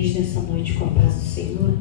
deixe nessa noite com a paz do Senhor.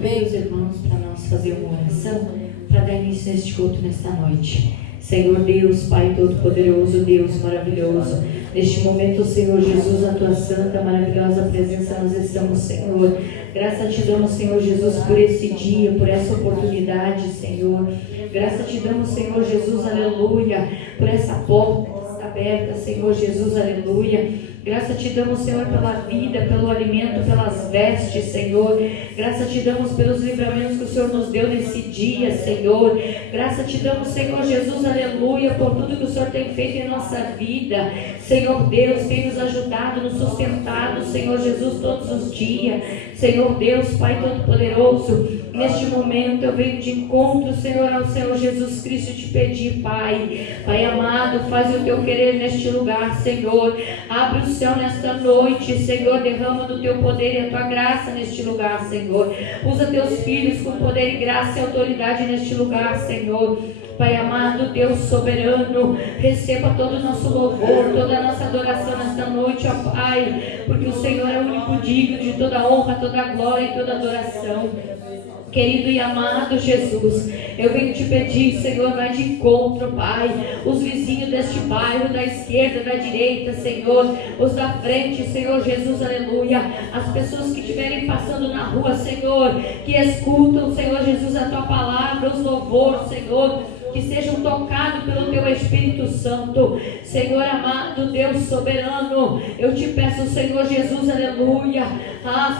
Venha os irmãos para nós fazer uma oração, para dar início neste culto nesta noite. Senhor Deus, Pai Todo-Poderoso, Deus maravilhoso, neste momento, Senhor Jesus, a Tua santa, maravilhosa presença nós estamos, Senhor. Graças te damos, Senhor Jesus, por esse dia, por essa oportunidade, Senhor. Graças te damos, Senhor Jesus, aleluia, por essa porta que está aberta, Senhor Jesus, aleluia. Graças te damos, Senhor, pela vida, pelo alimento, pelas vestes, Senhor. Graças te damos pelos livramentos que o Senhor nos deu nesse dia, Senhor. Graças te damos, Senhor Jesus, aleluia, por tudo que o Senhor tem feito em nossa vida. Senhor Deus, tem nos ajudado, nos sustentado, Senhor Jesus, todos os dias. Senhor Deus, Pai Todo-Poderoso, neste momento eu venho de encontro, Senhor, ao Senhor Jesus Cristo, te pedir, Pai. Pai amado, faz o teu querer neste lugar, Senhor. Abre o céu nesta noite, Senhor, derrama do teu poder e a tua graça neste lugar, Senhor. Usa teus filhos com poder e graça e autoridade neste lugar, Senhor. Pai amado, Deus soberano, receba todo o nosso louvor, toda a nossa adoração nesta noite, ó Pai, porque o Senhor é o único digno de toda honra, toda glória e toda adoração. Querido e amado Jesus, eu venho te pedir, Senhor, vai de encontro, Pai, os vizinhos deste bairro, da esquerda, da direita, Senhor, os da frente, Senhor Jesus, aleluia, as pessoas que estiverem passando na rua, Senhor, que escutam, Senhor Jesus, a tua palavra, os louvores, Senhor, que sejam tocados pelo teu Espírito Santo. Senhor amado, Deus soberano, eu te peço, Senhor Jesus, aleluia.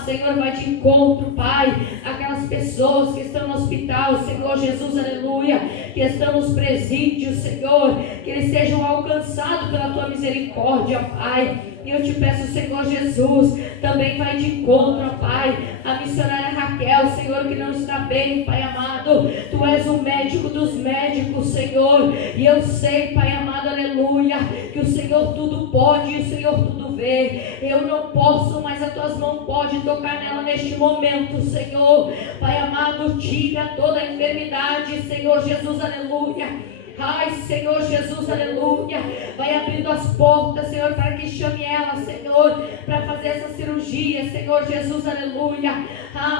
Senhor, vai de encontro, Pai, aquelas pessoas que estão no hospital, Senhor Jesus, aleluia, que estão nos presídios, Senhor, que eles sejam alcançados pela tua misericórdia, Pai. E eu te peço, Senhor Jesus, também vai de encontro, Pai, a missionária Raquel, Senhor, que não está bem, Pai amado. Tu és o médico dos médicos, Senhor. E eu sei, Pai amado, aleluia, que o Senhor tudo pode e o Senhor tudo vê. Eu não posso, mas as tuas mãos podem tocar nela neste momento, Senhor. Pai amado, tira toda a enfermidade, Senhor Jesus, aleluia. Ai, Senhor Jesus, aleluia. Vai abrindo as portas, Senhor, para que chame ela, Senhor, para fazer essa cirurgia, Senhor Jesus, aleluia.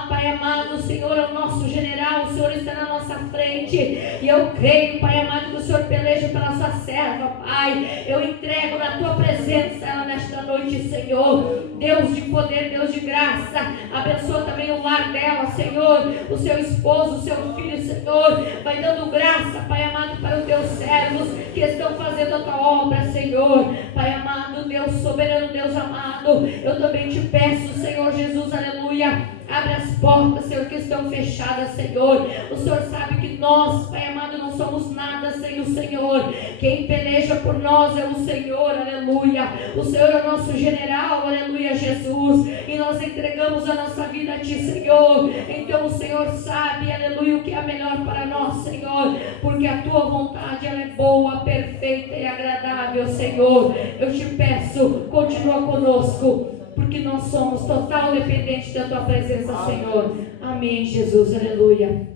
Pai amado, o Senhor é o nosso general, o Senhor está na nossa frente. E eu creio, Pai amado, que o Senhor peleja pela sua serva, Pai. Eu entrego na tua presença ela nesta noite, Senhor. Deus de poder, Deus de graça. Abençoa também o lar dela, Senhor. O seu esposo, o seu filho, Senhor. Vai dando graça, Pai amado, para os teus servos que estão fazendo a tua obra, Senhor. Pai amado, Deus soberano, Deus amado, eu também te peço, Senhor Jesus, aleluia, abre as portas, Senhor, que estão fechadas, Senhor. O Senhor sabe que nós, Pai amado, não somos nada sem o Senhor. Quem peleja por nós é o Senhor, aleluia. O Senhor é o nosso general, aleluia, Jesus. E nós entregamos a nossa vida a Ti, Senhor. Então o Senhor sabe, aleluia, o que é melhor para nós, Senhor. Porque a Tua vontade, ela é boa, perfeita e agradável, Senhor. Eu te peço, continua conosco, porque nós somos total dependentes da Tua presença, Senhor. Amém, Jesus, aleluia.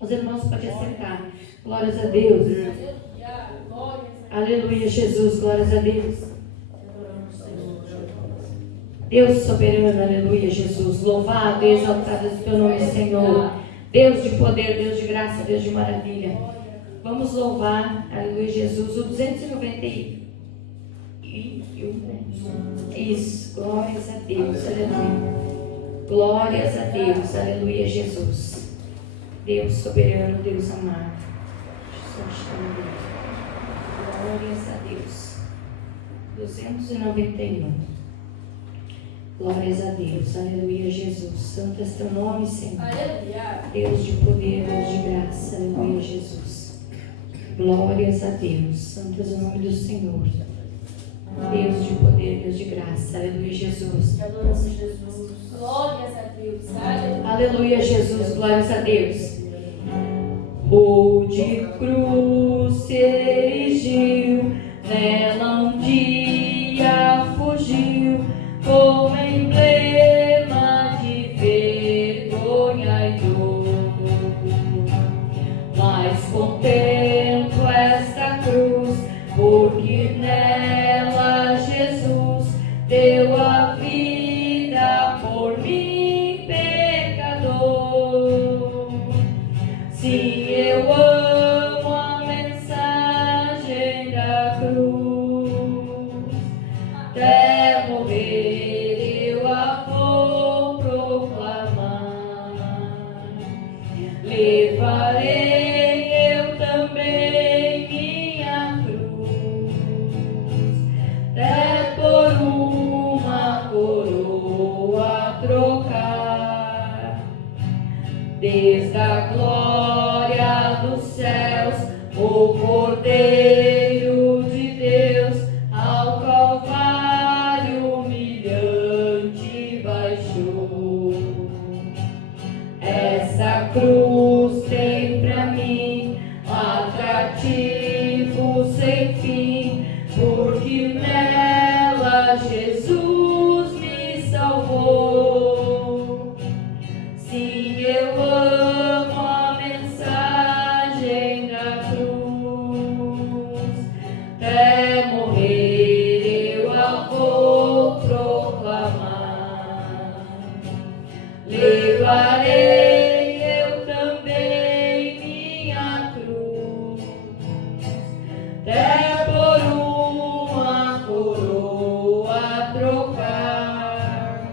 Os irmãos podem assentar. Glórias a Deus. Aleluia, Jesus, glórias a Deus. Deus soberano, aleluia, Jesus. Louvado e exaltado é o Teu nome, Senhor. Deus de poder, Deus de graça, Deus de maravilha. Vamos louvar, aleluia, Jesus, o 291. Isso, glórias a Deus, aleluia. Glórias a Deus, aleluia, Jesus. Deus soberano, Deus amado. Glórias a Deus. 291. Glórias a Deus, aleluia, Jesus. Santo é teu nome, Senhor. Deus de poder, Deus de graça, aleluia, Jesus. Glórias a Deus, santo é o nome do Senhor. Deus de poder, Deus de graça, aleluia, Jesus. Glórias a Deus, aleluia, Jesus, glórias a Deus. O de cruz se erigiu, nela um dia fugiu, como emblema de vergonha e dor. Mas contemplo esta cruz, porque nela Jesus deu a vida por mim. a trocar. Desde a glória dos céus, o Cordeiro de Deus ao Calvário humilhante baixou. Essa cruz tem pra mim atrativo sem fim, porque nela Jesus me salvou. Sim, eu amo a mensagem da cruz, até morrer eu a vou proclamar. Levarei eu também minha cruz, até por uma coroa trocar.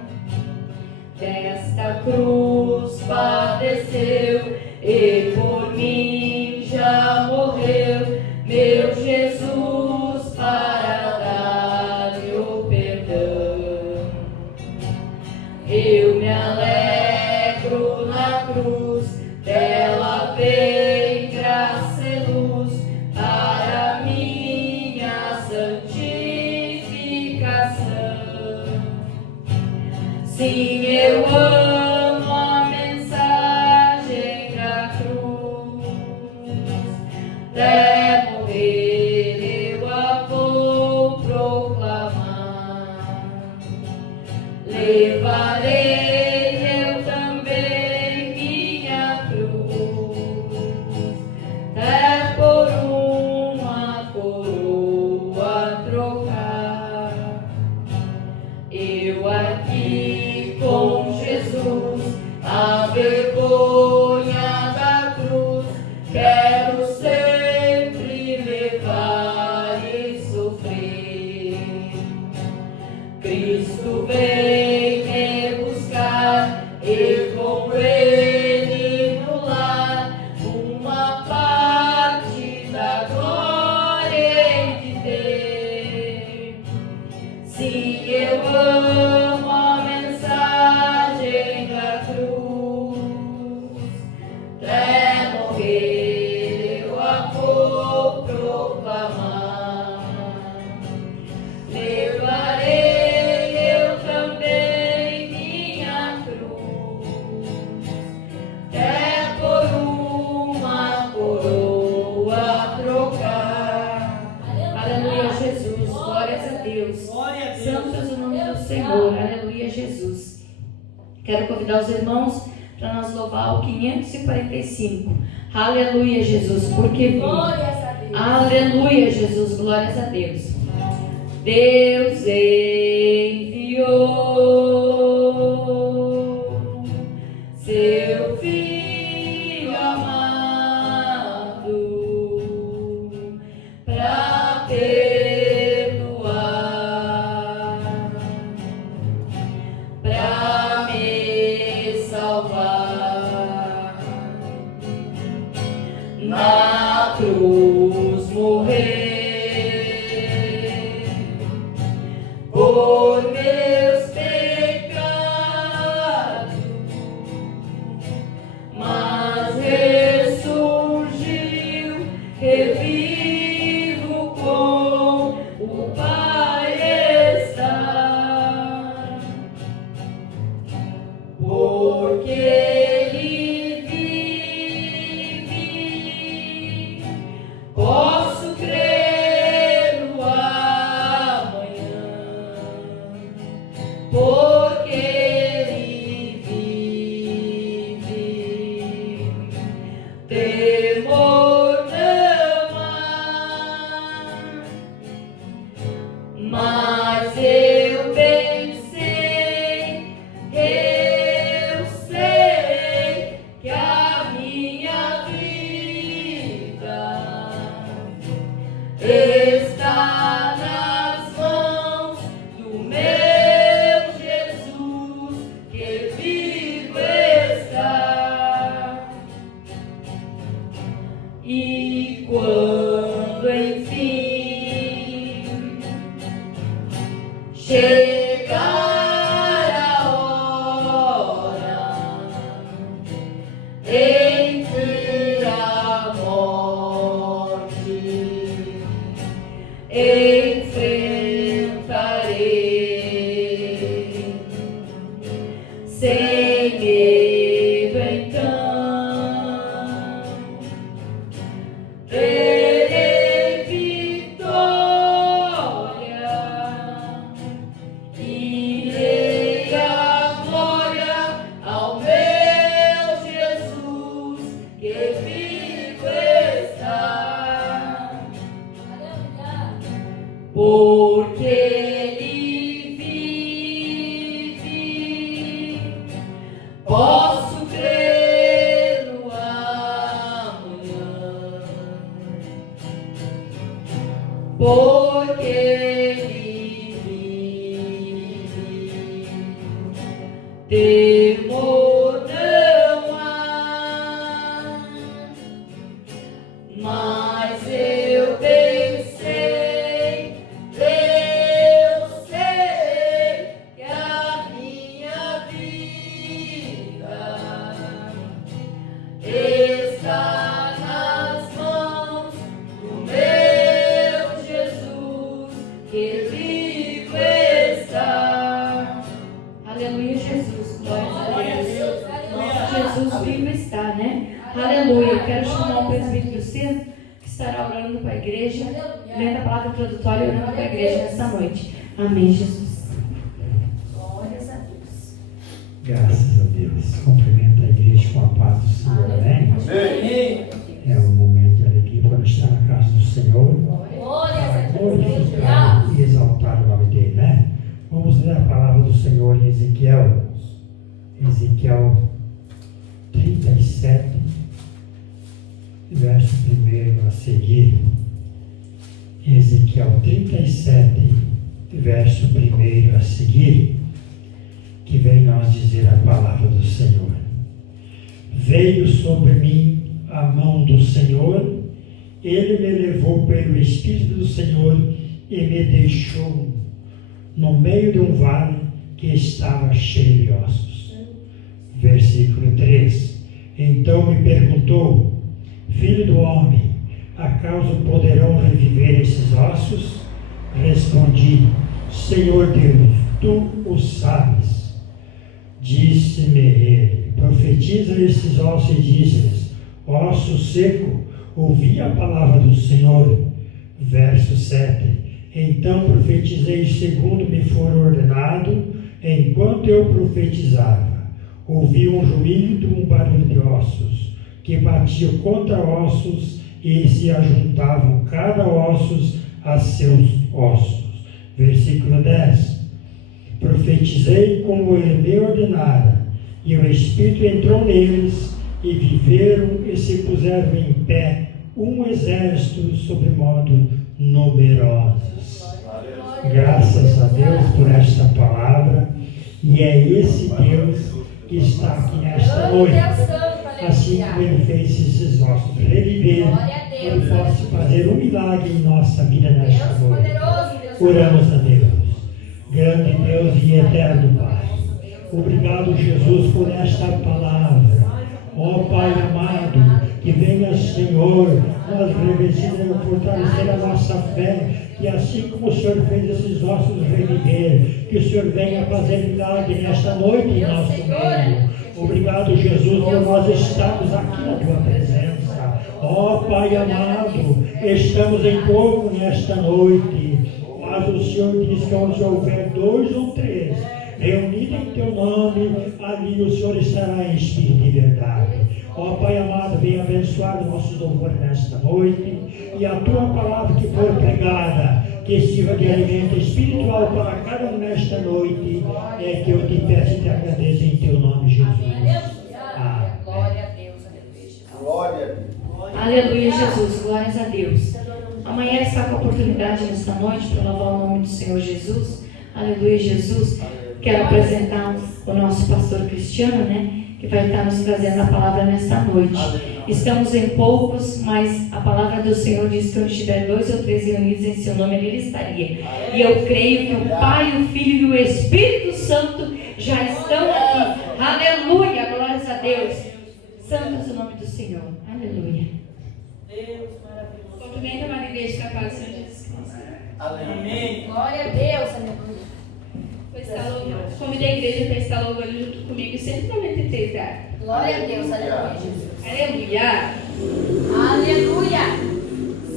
Desta cruz padeceu e por mim já morreu, meu Jesus, para dar-me o perdão. Eu me alegro na cruz, dela vem graça e luz para minha santificação. Sim, eu amo a mensagem da cruz, até morrer eu a vou proclamar. Levarei eu também minha cruz, até por uma coroa trocar. Eu aqui com Jesus, a vergonha da cruz, quero sempre levar e sofrer. Cristo vem me buscar e com Ele no lar uma parte da glória hei de ter. Sim, eu amo a mensagem da cruz, até morrer eu a vou proclamar. Levarei eu também minha cruz, até por uma coroa trocar. Aleluia, Jesus, glórias a Deus. Santo é o nome do Senhor, aleluia, Jesus. Quero convidar os irmãos para nós louvar o 545. Aleluia, Jesus, porque Glórias a Deus. aleluia, Jesus, glórias a Deus. Deus enviou seu Filho amado para perdoar, para me salvar. Na cruz morrer por meus pecados, mas ressurgiu, revivo com o Pai está, porque Ele vive, posso crer no amanhã, porque Ele vive. Temor não há, mas eu bem sei, eu sei sem medo então. Terei vitória, irei a glória ao meu Jesus, que vivo está. Porque Ele vive, posso crer no amanhã. Porque Ele vive, temor não há, mas eu bem sei, eu sei que a minha vida está nas mãos do meu Jesus, que vivo está. Aleluia, Jesus, glória a Deus. Nosso Jesus vivo está, né? Aleluia. Eu quero chamar o presbítero Luciano, que estará orando para a igreja, lendo a palavra introdutória e orando para a igreja nessa noite. Amém, Jesus. Glórias a Deus. Graças a Deus. Cumprimento a igreja com a paz do Senhor. Amém? Amém. É um momento de alegria quando está na casa do Senhor. Glórias a Deus. Glorificar e exaltar o nome dele, né? Vamos ler a palavra do Senhor em Ezequiel. Ezequiel 37, verso 1 a seguir. Ezequiel 37, verso 1 a seguir, que vem nós dizer a palavra do Senhor. Veio sobre mim a mão do Senhor, ele me levou pelo Espírito do Senhor e me deixou no meio de um vale que estava cheio de ossos. Versículo 3. Então me perguntou: Filho do homem, acaso poderão reviver esses ossos? Respondi: Senhor Deus, tu o sabes. Disse-me ele: Profetiza esses ossos e dize-lhes: Osso seco, ouvi a palavra do Senhor. Verso 7. Então profetizei segundo me for ordenado. Enquanto eu profetizava, ouvi um ruído, um barulho de ossos, que batiam contra ossos e se ajuntavam cada ossos a seus ossos. Versículo 10. Profetizei como ele me ordenara, e o Espírito entrou neles, e viveram e se puseram em pé um exército sobre modo numerosos. Graças a Deus por esta palavra, e é esse Deus que está aqui nesta noite. Assim como ele fez esses ossos reviver, ele pode fazer um milagre em nossa vida nesta noite. Oramos a Deus. Grande Deus e eterno Pai, obrigado, Jesus, por esta palavra. Ó Pai amado, que venha, Senhor, nós revestindo fortalecer a nossa fé, que assim como o Senhor fez esses ossos reviver, que o Senhor venha fazer milagre nesta noite em nosso meio. Obrigado, Jesus, por nós estarmos aqui na Tua presença. Ó Pai amado, estamos em pouco nesta noite, mas o Senhor diz que onde houver 2 ou 3 reunidos em Teu nome, ali o Senhor estará em espírito de verdade. Ó Pai amado, venha abençoar os nossos louvores nesta noite, e a Tua palavra que for pregada, que sirva de alimento espiritual para cada um nesta noite, é que eu te peço e te agradeço em Teu nome, Jesus. Amém. Glória a Deus, Glória a Deus. Aleluia, Jesus, glórias a Deus. Amanhã está com a oportunidade nesta noite para louvar o nome do Senhor Jesus. Aleluia, Jesus. Quero apresentar o nosso pastor Cristiano, né? Que vai estar nos trazendo a palavra nesta noite. Estamos em poucos, mas a palavra do Senhor diz que onde estiver 2 ou 3 reunidos em seu nome, ele estaria. E eu creio que o Pai, o Filho e o Espírito Santo já estão aqui. Aleluia, glórias a Deus. Santo é o nome do Senhor. Aleluia. Deus maravilhoso. Cumprimenta a igreja com a paz do Senhor Jesus Cristo. Amém. Glória a Deus, aleluia. Pois está louvado. Convidei a igreja para estar louvando junto comigo 193 reais. Glória a Deus, aleluia, Jesus. Aleluia! Aleluia.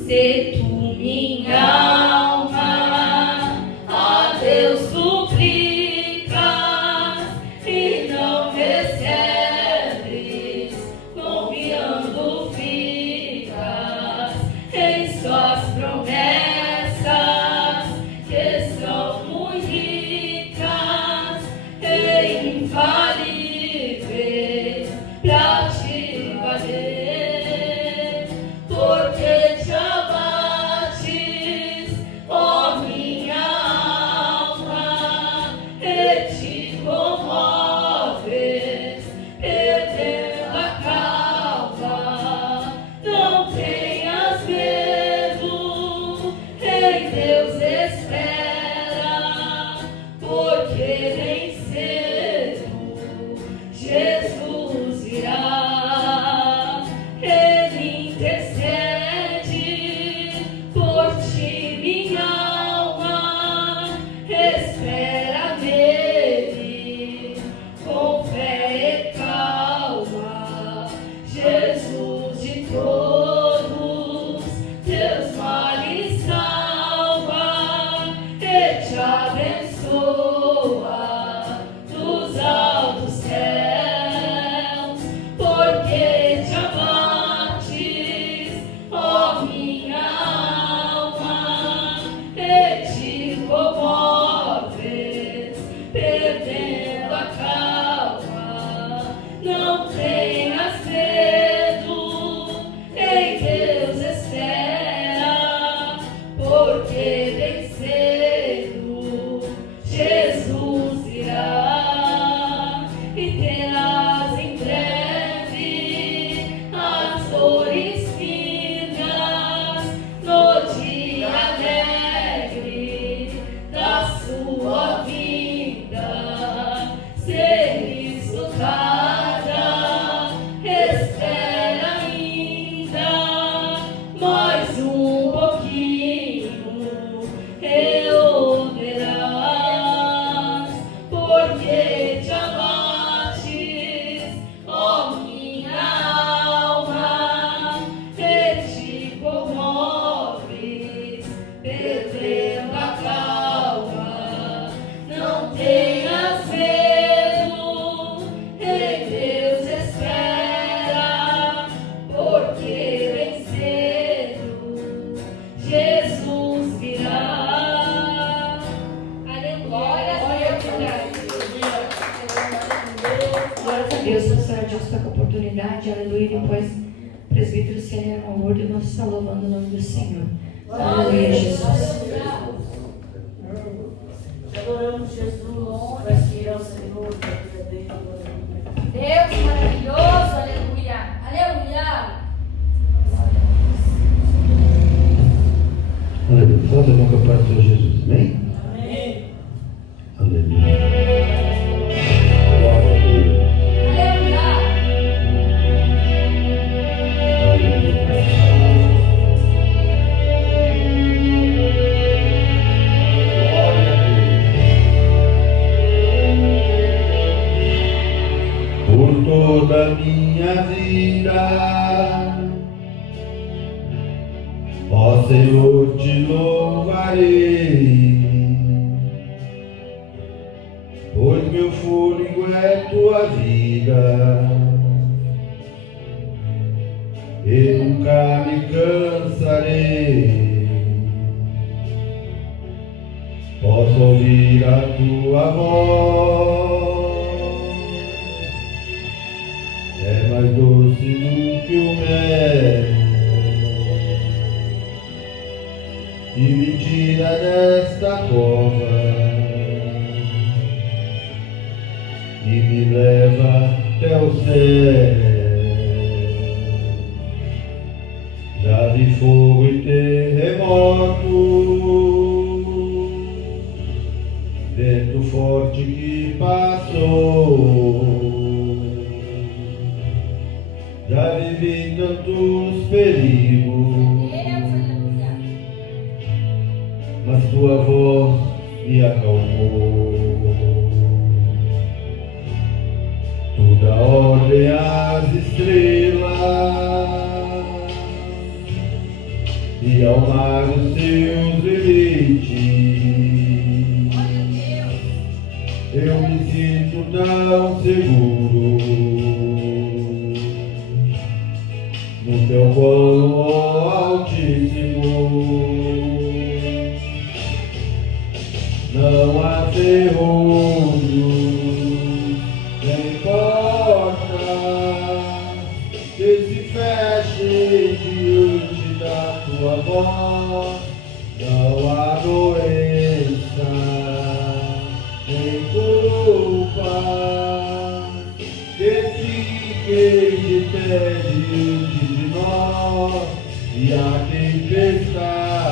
Se tu minha alma a Deus suplicas e não recebes, confiando ficas em suas promessas, que são muito ricas e infalíveis pra te valer, porque te abates, ó minha alma, e te comoves, perdendo a calma. Não tenhas medo, em Deus espera, porque bem cedo Jesus virá. Ele intercede por ti, minha alma, espera nele com fé e calma. Jesus de todos teus males salva e te abençoa dos altos céus, porque te abates, ó minha alma, e te comoves, perdendo a calma. Não tenhas medo, em Deus espera, porque bem cedo Jesus irá, e terás em breve as dores finas no dia alegre da sua vida. Seres lutada, espera ainda mais um pouquinho e o verás, porque te abates, ó minha alma, e te comoves, perdendo a calma. Não tenhas medo, em Deus espera, porque bem cedo Jesus virá. Aleluia. Glórias a Deus, pastor Adilson, está com a oportunidade, aleluia. E depois, presbítero Celera Lourdes, nós estamos louvando o nome do Senhor. Aleluia, Jesus. Adoramos Jesus, vai ser ao Senhor, glória a Deus. Deus maravilhoso, aleluia, aleluia. Aleluia. Solta a boca para o Senhor Jesus. Amém? Amém. Aleluia. Glória a Deus. Aleluia. Glória a Deus. Por toda a minha vida, ó Senhor, te louvarei, pois meu fôlego é tua vida, e nunca me cansarei. Posso ouvir a tua voz, é mais doce do que o mel, e me tira desta cova e me leva até o céu. Já vi fogo e terremoto, vento forte que passou. Já vivi tantos perigos, mas tua voz me acalmou. toda ordem às estrelas e ao mar os seus eleitos. Eu me sinto tão seguro no teu colo, ó Altíssimo. Não há ferrolho nem porta que se feche diante da tua voz. Não há doença nem culpa que fique de pé diante de nós. E a tempestade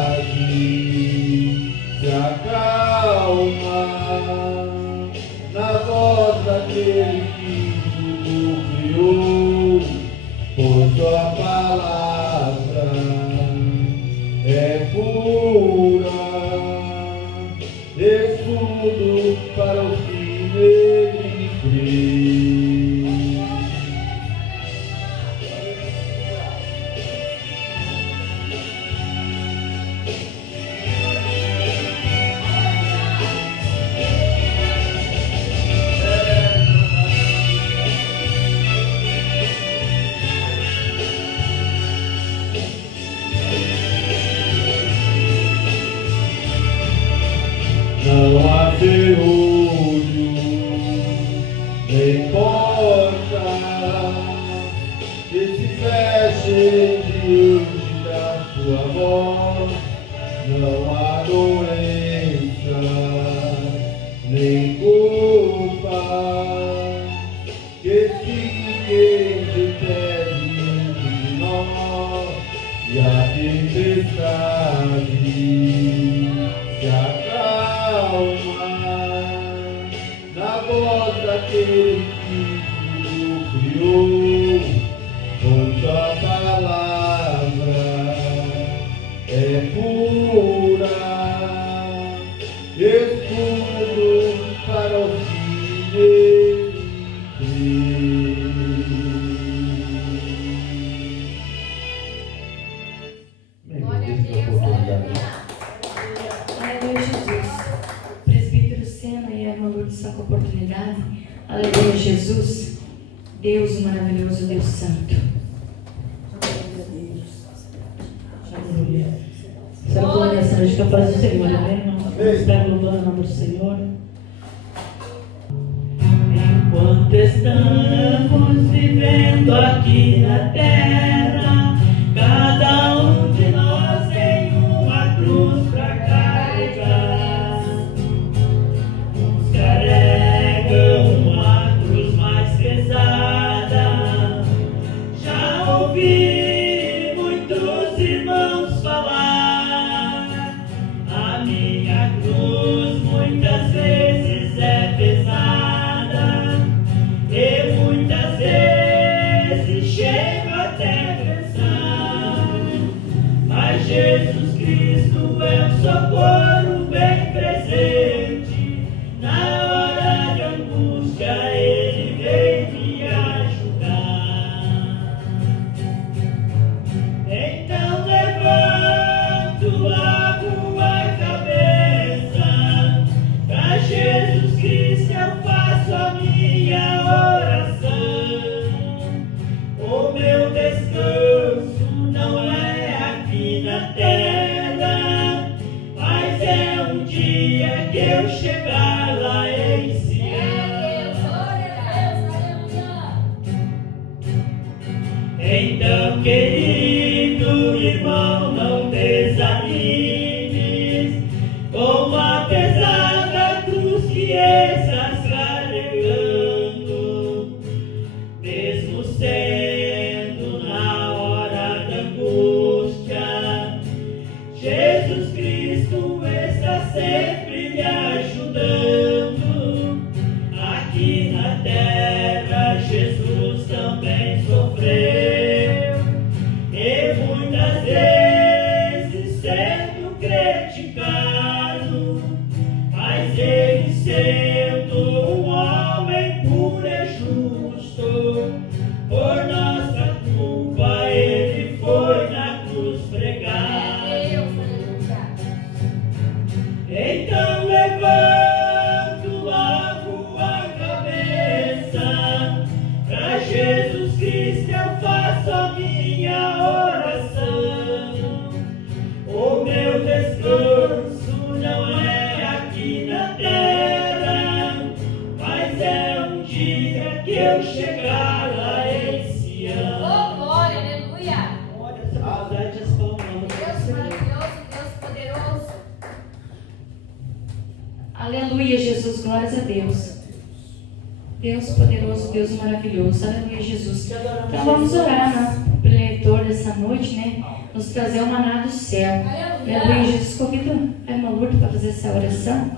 se acalma na voz daquele que tudo criou, pois sua palavra é pura, escudo para os que nele creem. Não há ferrolho nem porta que se feche diante da tua voz. Não há doença nem culpa que fique de pé diante de nós. E a tempestade se acalma na voz daquele que tudo criou, pois a palavra é pura, escudo para os que nele creem. Glória a Deus, aleluia. Aleluia, Jesus. Presbítero Sena e a irmã Lourdes com a oportunidade. Aleluia, Jesus. Deus maravilhoso, Deus santo. Aleluia. Essa glória essa noite que eu faço o Senhor, amém? Vamos estar louvando o nome do Senhor. Enquanto estamos vivendo aqui na terra, cada um de nós tem uma cruz pra carregar. Uns carregam uma cruz mais pesada. Já ouvi muitos irmãos falar. A minha cruz muitas vezes é pesada e muitas vezes chego até pensar. Mas Jesus Cristo é um socorro bem presente. Na hora de angústia Ele vem me ajudar. Então levanto logo a cabeça. Pra Jesus Cristo eu faço a minha oração. O meu descanso não é aqui na terra, mas é um dia que eu chegar lá em Sião. Então, querido irmão, não desanimes com a pesada cruz que estás carregando, mesmo sendo na hora da angústia. Jesus Cristo está sempre lhe ajudando. Aqui na terra Jesus também sofreu e muitas vezes que eu chegar lá em Sião. Oh, glória, aleluia. Olha essa verdade, essa palavra. Deus maravilhoso, Deus poderoso. Aleluia, Jesus, glórias a Deus. Deus poderoso, Deus maravilhoso. Aleluia, Jesus. Então vamos orar, né? Pelo eleitor dessa noite, né? Nos trazer o maná do céu. Aleluia, Jesus. Convido a irmã Lourdes para fazer essa oração.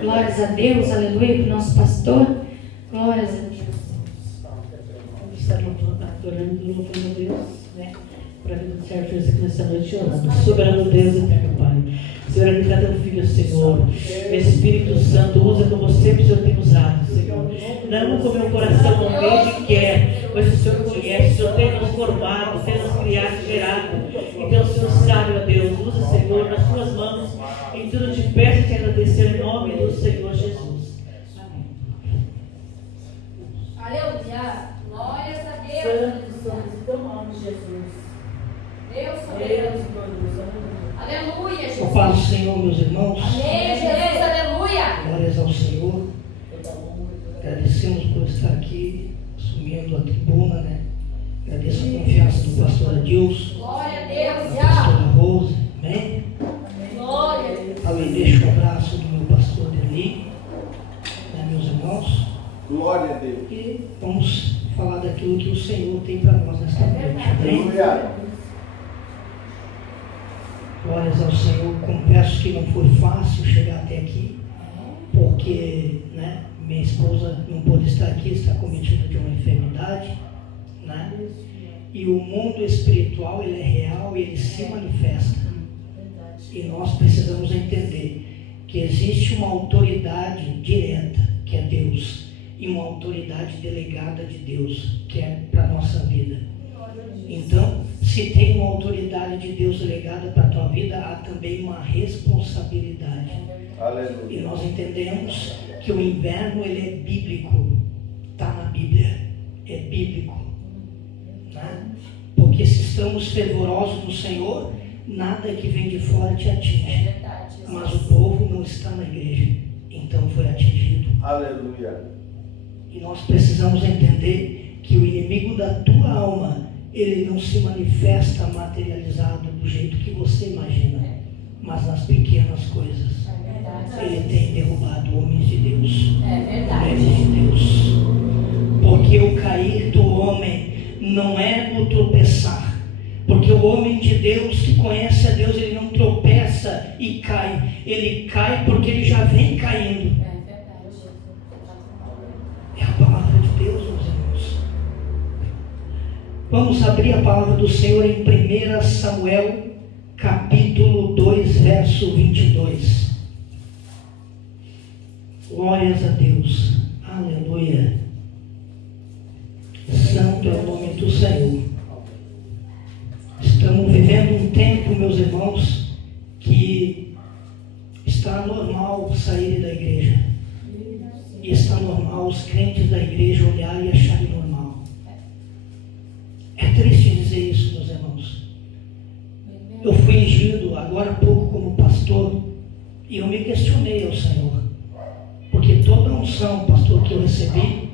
Glórias a Deus, aleluia, para o nosso pastor. Glórias a Deus. Está adorando, louvando a Deus, né? Para a vida do Senhor Jesus aqui nessa noite orando. Soberano Deus, eterno Pai. Senhor, ali está teu filho, Senhor. Espírito Santo, usa como sempre o Senhor tem usado, Senhor. Não como meu coração não vejo e quer, mas o Senhor conhece, o Senhor tem nos formado, tem nos criado, gerado. Então, o Senhor sabe, ó Deus, usa, Senhor, nas tuas mãos. Em tudo te peço e te agradecer em nome do Senhor Jesus. Amém. Aleluia. Glórias a Deus. Santo, somos em teu nome, Jesus. Deus Deus, poderoso. glorioso. Aleluia, A Jesus. paz do Senhor, meus irmãos. Amém, Jesus. Aleluia. Glórias ao Senhor. Agradecemos por estar aqui, assumindo a tribuna, né? Agradeço a confiança do pastor Adilson, Glória a Deus. da pastora Rose, amém? Glória a Deus. Também deixo um abraço do meu pastor Deli, né, meus irmãos. Glória a Deus. E vamos falar daquilo que o Senhor tem para nós nesta noite, amém? Aleluia. Glórias ao Senhor. Confesso que não foi fácil chegar até aqui, porque, né, minha esposa não pôde estar aqui, está cometida de uma enfermidade, né? E o mundo espiritual, ele é real e ele se manifesta. E nós precisamos entender que existe uma autoridade direta, que é Deus, e uma autoridade delegada de Deus, que é para a nossa vida. Então, se tem uma autoridade de Deus delegada para a tua vida, há também uma responsabilidade. E Aleluia. nós entendemos que o inverno, ele é bíblico, está na Bíblia, é bíblico, né? Porque se estamos fervorosos no Senhor, nada que vem de fora te atinge. É verdade, Jesus. Mas o povo não está na igreja, então foi atingido. Aleluia. E nós precisamos entender que o inimigo da tua alma, ele não se manifesta materializado do jeito que você imagina, mas nas pequenas coisas. É verdade. Ele tem derrubado homens de Deus, É verdade. mulheres de Deus. Porque o cair do homem não é no tropeçar. Porque o homem de Deus que conhece a Deus, ele não tropeça e cai. Ele cai porque ele já vem caindo. É verdade, Jesus. É a palavra de Deus, meus irmãos. Vamos abrir a palavra do Senhor em 1 Samuel, capítulo 2, verso 22. Glórias a Deus. Aleluia. Santo é o nome do Senhor. Estamos vivendo um tempo, meus irmãos, que está normal sair da igreja. E está normal os crentes da igreja olharem e acharem normal. É triste dizer isso, meus irmãos. Eu fui ungido agora há pouco como pastor e eu me questionei ao Senhor. Porque toda a unção, pastor, que eu recebi,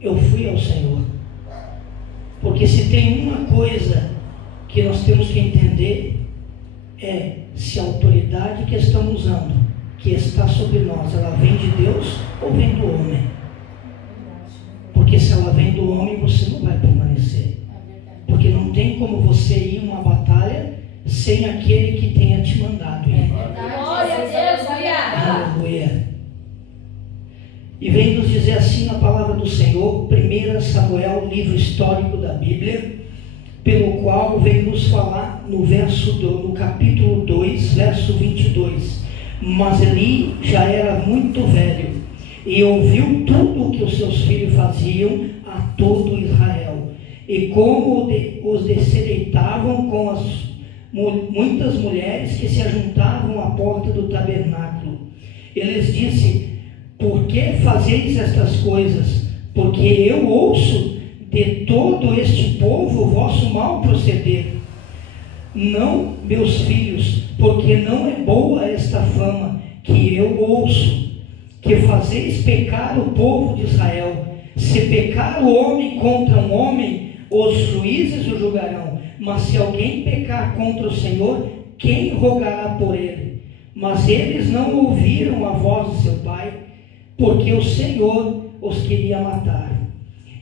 eu fui ao Senhor. Porque se tem uma coisa que nós temos que entender, é se a autoridade que estamos usando, que está sobre nós, ela vem de Deus ou vem do homem. Porque se ela vem do homem, você não vai permanecer. Porque não tem como você ir em uma batalha sem aquele que tenha te mandado ir. Glória a Deus, aleluia. Aleluia. E vem nos dizer assim na palavra do Senhor, 1 Samuel, livro histórico da Bíblia, pelo qual vem nos falar no capítulo 2, verso 22. Mas Eli já era muito velho e ouviu tudo o que os seus filhos faziam a todo Israel, e como os desdeitavam com as muitas mulheres que se ajuntavam à porta do tabernáculo. Eles disse: por que fazeis estas coisas? Porque eu ouço de todo este povo o vosso mal proceder. Não, meus filhos, porque não é boa esta fama que eu ouço, que fazeis pecar o povo de Israel. Se pecar o homem contra um homem, os juízes o julgarão. Mas se alguém pecar contra o Senhor, quem rogará por ele? Mas eles não ouviram a voz de seu pai, porque o Senhor os queria matar.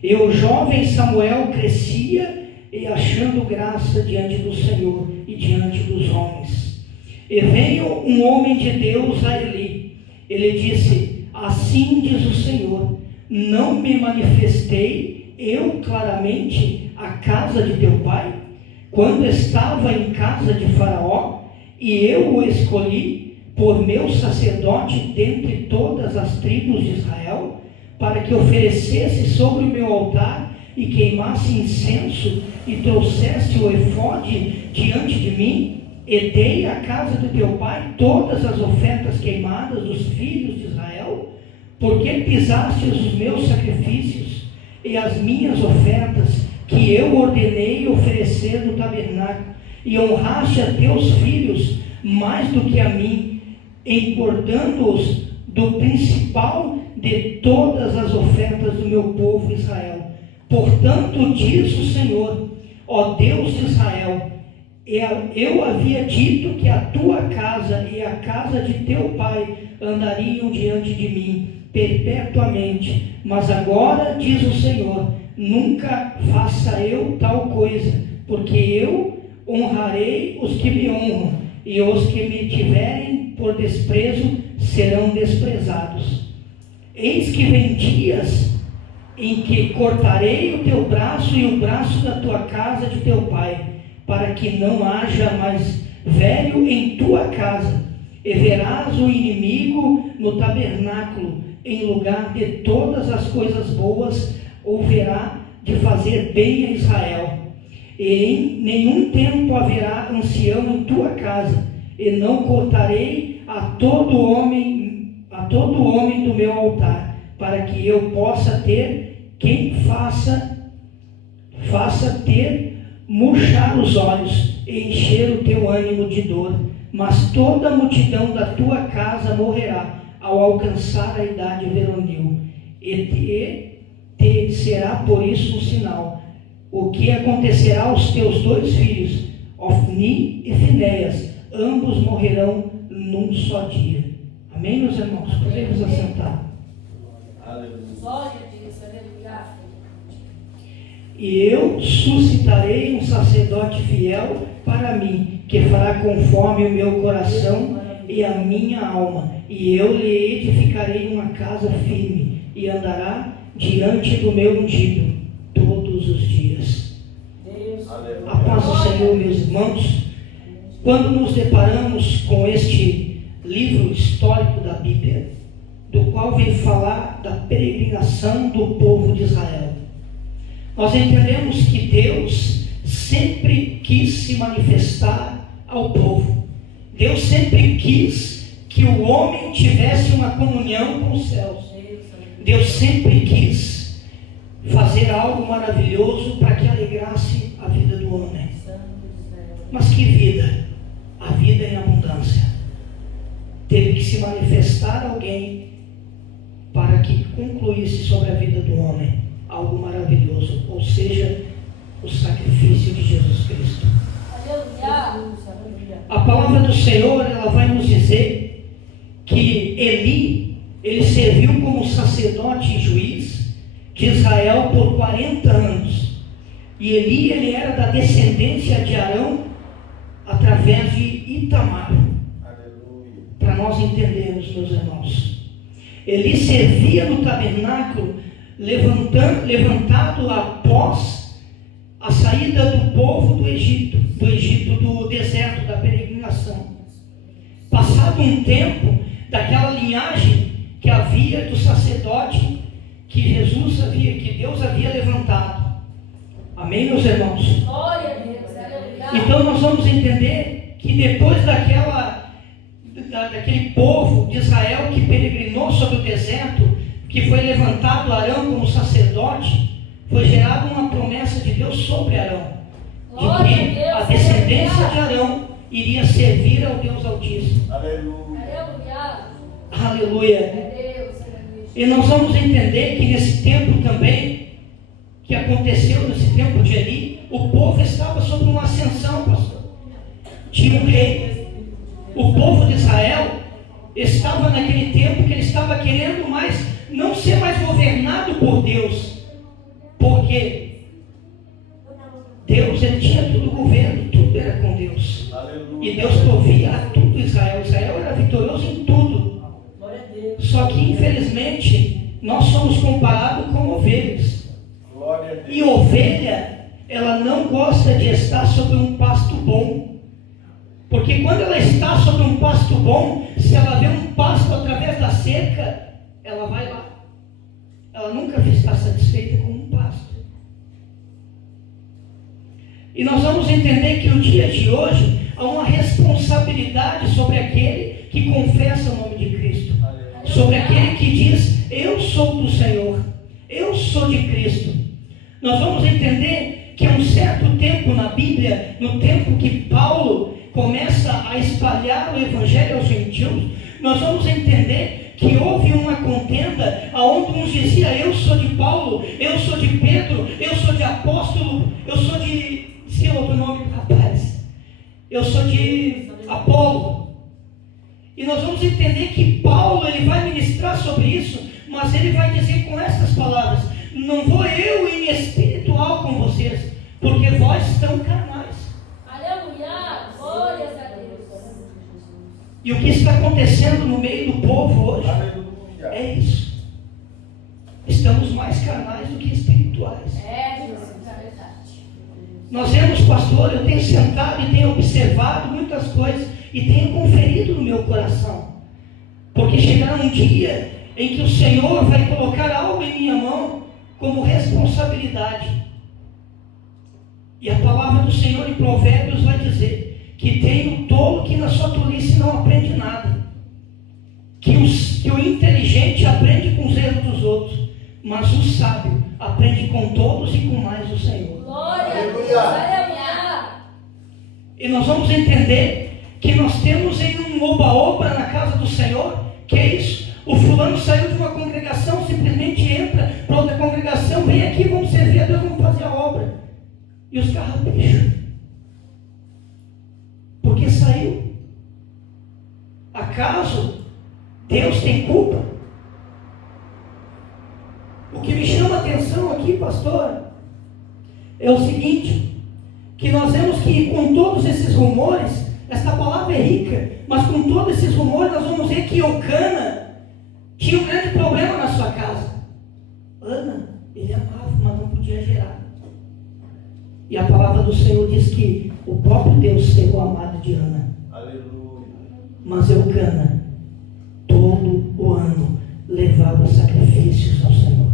E o jovem Samuel crescia e achando graça diante do Senhor e diante dos homens. E veio um homem de Deus a Eli. Ele disse: assim diz o Senhor, não me manifestei eu claramente à casa de teu pai, quando estava em casa de Faraó, e eu o escolhi por meu sacerdote dentre todas as tribos de Israel, para que oferecesse sobre o meu altar e queimasse incenso e trouxesse o efode diante de mim, e dei à casa do teu pai todas as ofertas queimadas dos filhos de Israel, porque pisastes os meus sacrifícios e as minhas ofertas que eu ordenei oferecer no tabernáculo, e honraste a teus filhos mais do que a mim, engordando-os do principal de todas as ofertas do meu povo Israel. Portanto, diz o Senhor, ó Deus de Israel, eu havia dito que a tua casa e a casa de teu pai andariam diante de mim perpetuamente, mas agora, diz o Senhor, nunca faça eu tal coisa, porque eu honrarei os que me honram, e os que me tiverem por desprezo serão desprezados. Eis que vem dias em que cortarei o teu braço e o braço da tua casa de teu pai, para que não haja mais velho em tua casa, e verás o inimigo no tabernáculo, em lugar de todas as coisas boas, haverá de fazer bem a Israel. E em nenhum tempo haverá ancião em tua casa, e não cortarei a todo homem do meu altar, para que eu possa ter quem faça ter murchar os olhos e encher o teu ânimo de dor. Mas toda a multidão da tua casa morrerá ao alcançar a idade veronil, e te será por isso um sinal. O que acontecerá aos teus dois filhos, Ofni e Finéias, ambos morrerão num só dia. Amém, meus irmãos? Podemos assentar. E eu suscitarei um sacerdote fiel para mim, que fará conforme o meu coração e a minha alma, e eu lhe edificarei uma casa firme, e andará diante do meu ungido todos os dias. A paz do Senhor, meus irmãos. Quando nos deparamos com este livro histórico da Bíblia, do qual vem falar da peregrinação do povo de Israel, nós entendemos que Deus sempre quis se manifestar ao povo. Deus sempre quis que o homem tivesse uma comunhão com os céus. Deus sempre quis fazer algo maravilhoso para que alegrasse a vida do homem. Mas que vida? A vida em abundância. Teve que se manifestar alguém para que concluísse sobre a vida do homem algo maravilhoso, ou seja, o sacrifício de Jesus Cristo. A palavra do Senhor, ela vai nos dizer que Eli, ele serviu como sacerdote e juiz de Israel por 40 anos. E Eli, ele era da descendência de Arão através de Itamar. Para nós entendermos, meus irmãos. Ele servia no tabernáculo levantado após a saída do povo do Egito do deserto da peregrinação. Passado um tempo daquela linhagem que havia do sacerdote que Deus havia levantado. Amém, meus irmãos? Então nós vamos entender que depois daquele povo de Israel que peregrinou sobre o deserto, que foi levantado Arão como sacerdote, foi gerada uma promessa de Deus sobre Arão, de que a descendência de Arão iria servir ao Deus Altíssimo. Aleluia. Aleluia. E nós vamos entender que nesse tempo também, que aconteceu nesse tempo de Eli, o povo estava sob uma ascensão, pastor. Tinha um rei. O povo de Israel estava naquele tempo que ele estava querendo não ser mais governado por Deus. Porque Deus, ele tinha todo o governo, tudo era com Deus. Aleluia. E Deus provia a tudo Israel. Israel era vitorioso em tudo. Só que infelizmente nós somos comparados com ovelhas. Glória a Deus. E ovelha, ela não gosta de estar sobre um pasto bom. Porque quando ela está sobre um pasto bom, se ela vê um pasto através da cerca, ela vai lá. Ela nunca está satisfeita com um pasto. E nós vamos entender que no dia de hoje há uma responsabilidade sobre aquele que confessa o nome de Cristo. Sobre aquele que diz, eu sou do Senhor, eu sou de Cristo. Nós vamos entender que há um certo tempo na Bíblia, no tempo que Paulo começa a espalhar o Evangelho aos gentios, nós vamos entender que houve uma contenda onde uns diziam, eu sou de Paulo, eu sou de Pedro, eu sou de apóstolo, eu sou de... esqueci o outro nome do rapaz. Eu sou de Apolo. E nós vamos entender que Paulo, ele vai ministrar sobre isso, mas ele vai dizer com essas palavras, não vou eu em espiritual com vocês, porque vós estão carnais. Aleluia! Glórias a Deus. E o que está acontecendo no meio do povo hoje Aleluia. é isso. Estamos mais carnais do que espirituais. É, Jesus, é verdade. Nós vemos, pastor, eu tenho sentado e tenho observado muitas coisas e tenho conferido no meu coração. Porque chegará um dia em que o Senhor vai colocar algo em minha mão como responsabilidade. E a palavra do Senhor em Provérbios vai dizer que tem o tolo que na sua tolice não aprende nada. Que o inteligente aprende com os erros dos outros, mas o sábio aprende com todos e com mais o Senhor. Glória a Deus. Aleluia. Aleluia. E nós vamos entender que nós temos em um oba-oba na casa do Senhor, que é isso. O fulano saiu de uma congregação, simplesmente entra para outra congregação, vem aqui, vamos servir a Deus, vamos fazer a obra. E os carrapecham. Porque saiu. Acaso Deus tem culpa? O que me chama a atenção aqui, pastor, é o seguinte, que nós vemos que com todos esses rumores, esta palavra é rica, mas com todos esses rumores nós vamos ver que Eucana tinha um grande problema na sua casa. Ana, ele amava, mas não podia gerar. E a palavra do Senhor diz que o próprio Deus chegou amado de Ana. Aleluia. Mas Eucana, todo o ano, levava sacrifícios ao Senhor.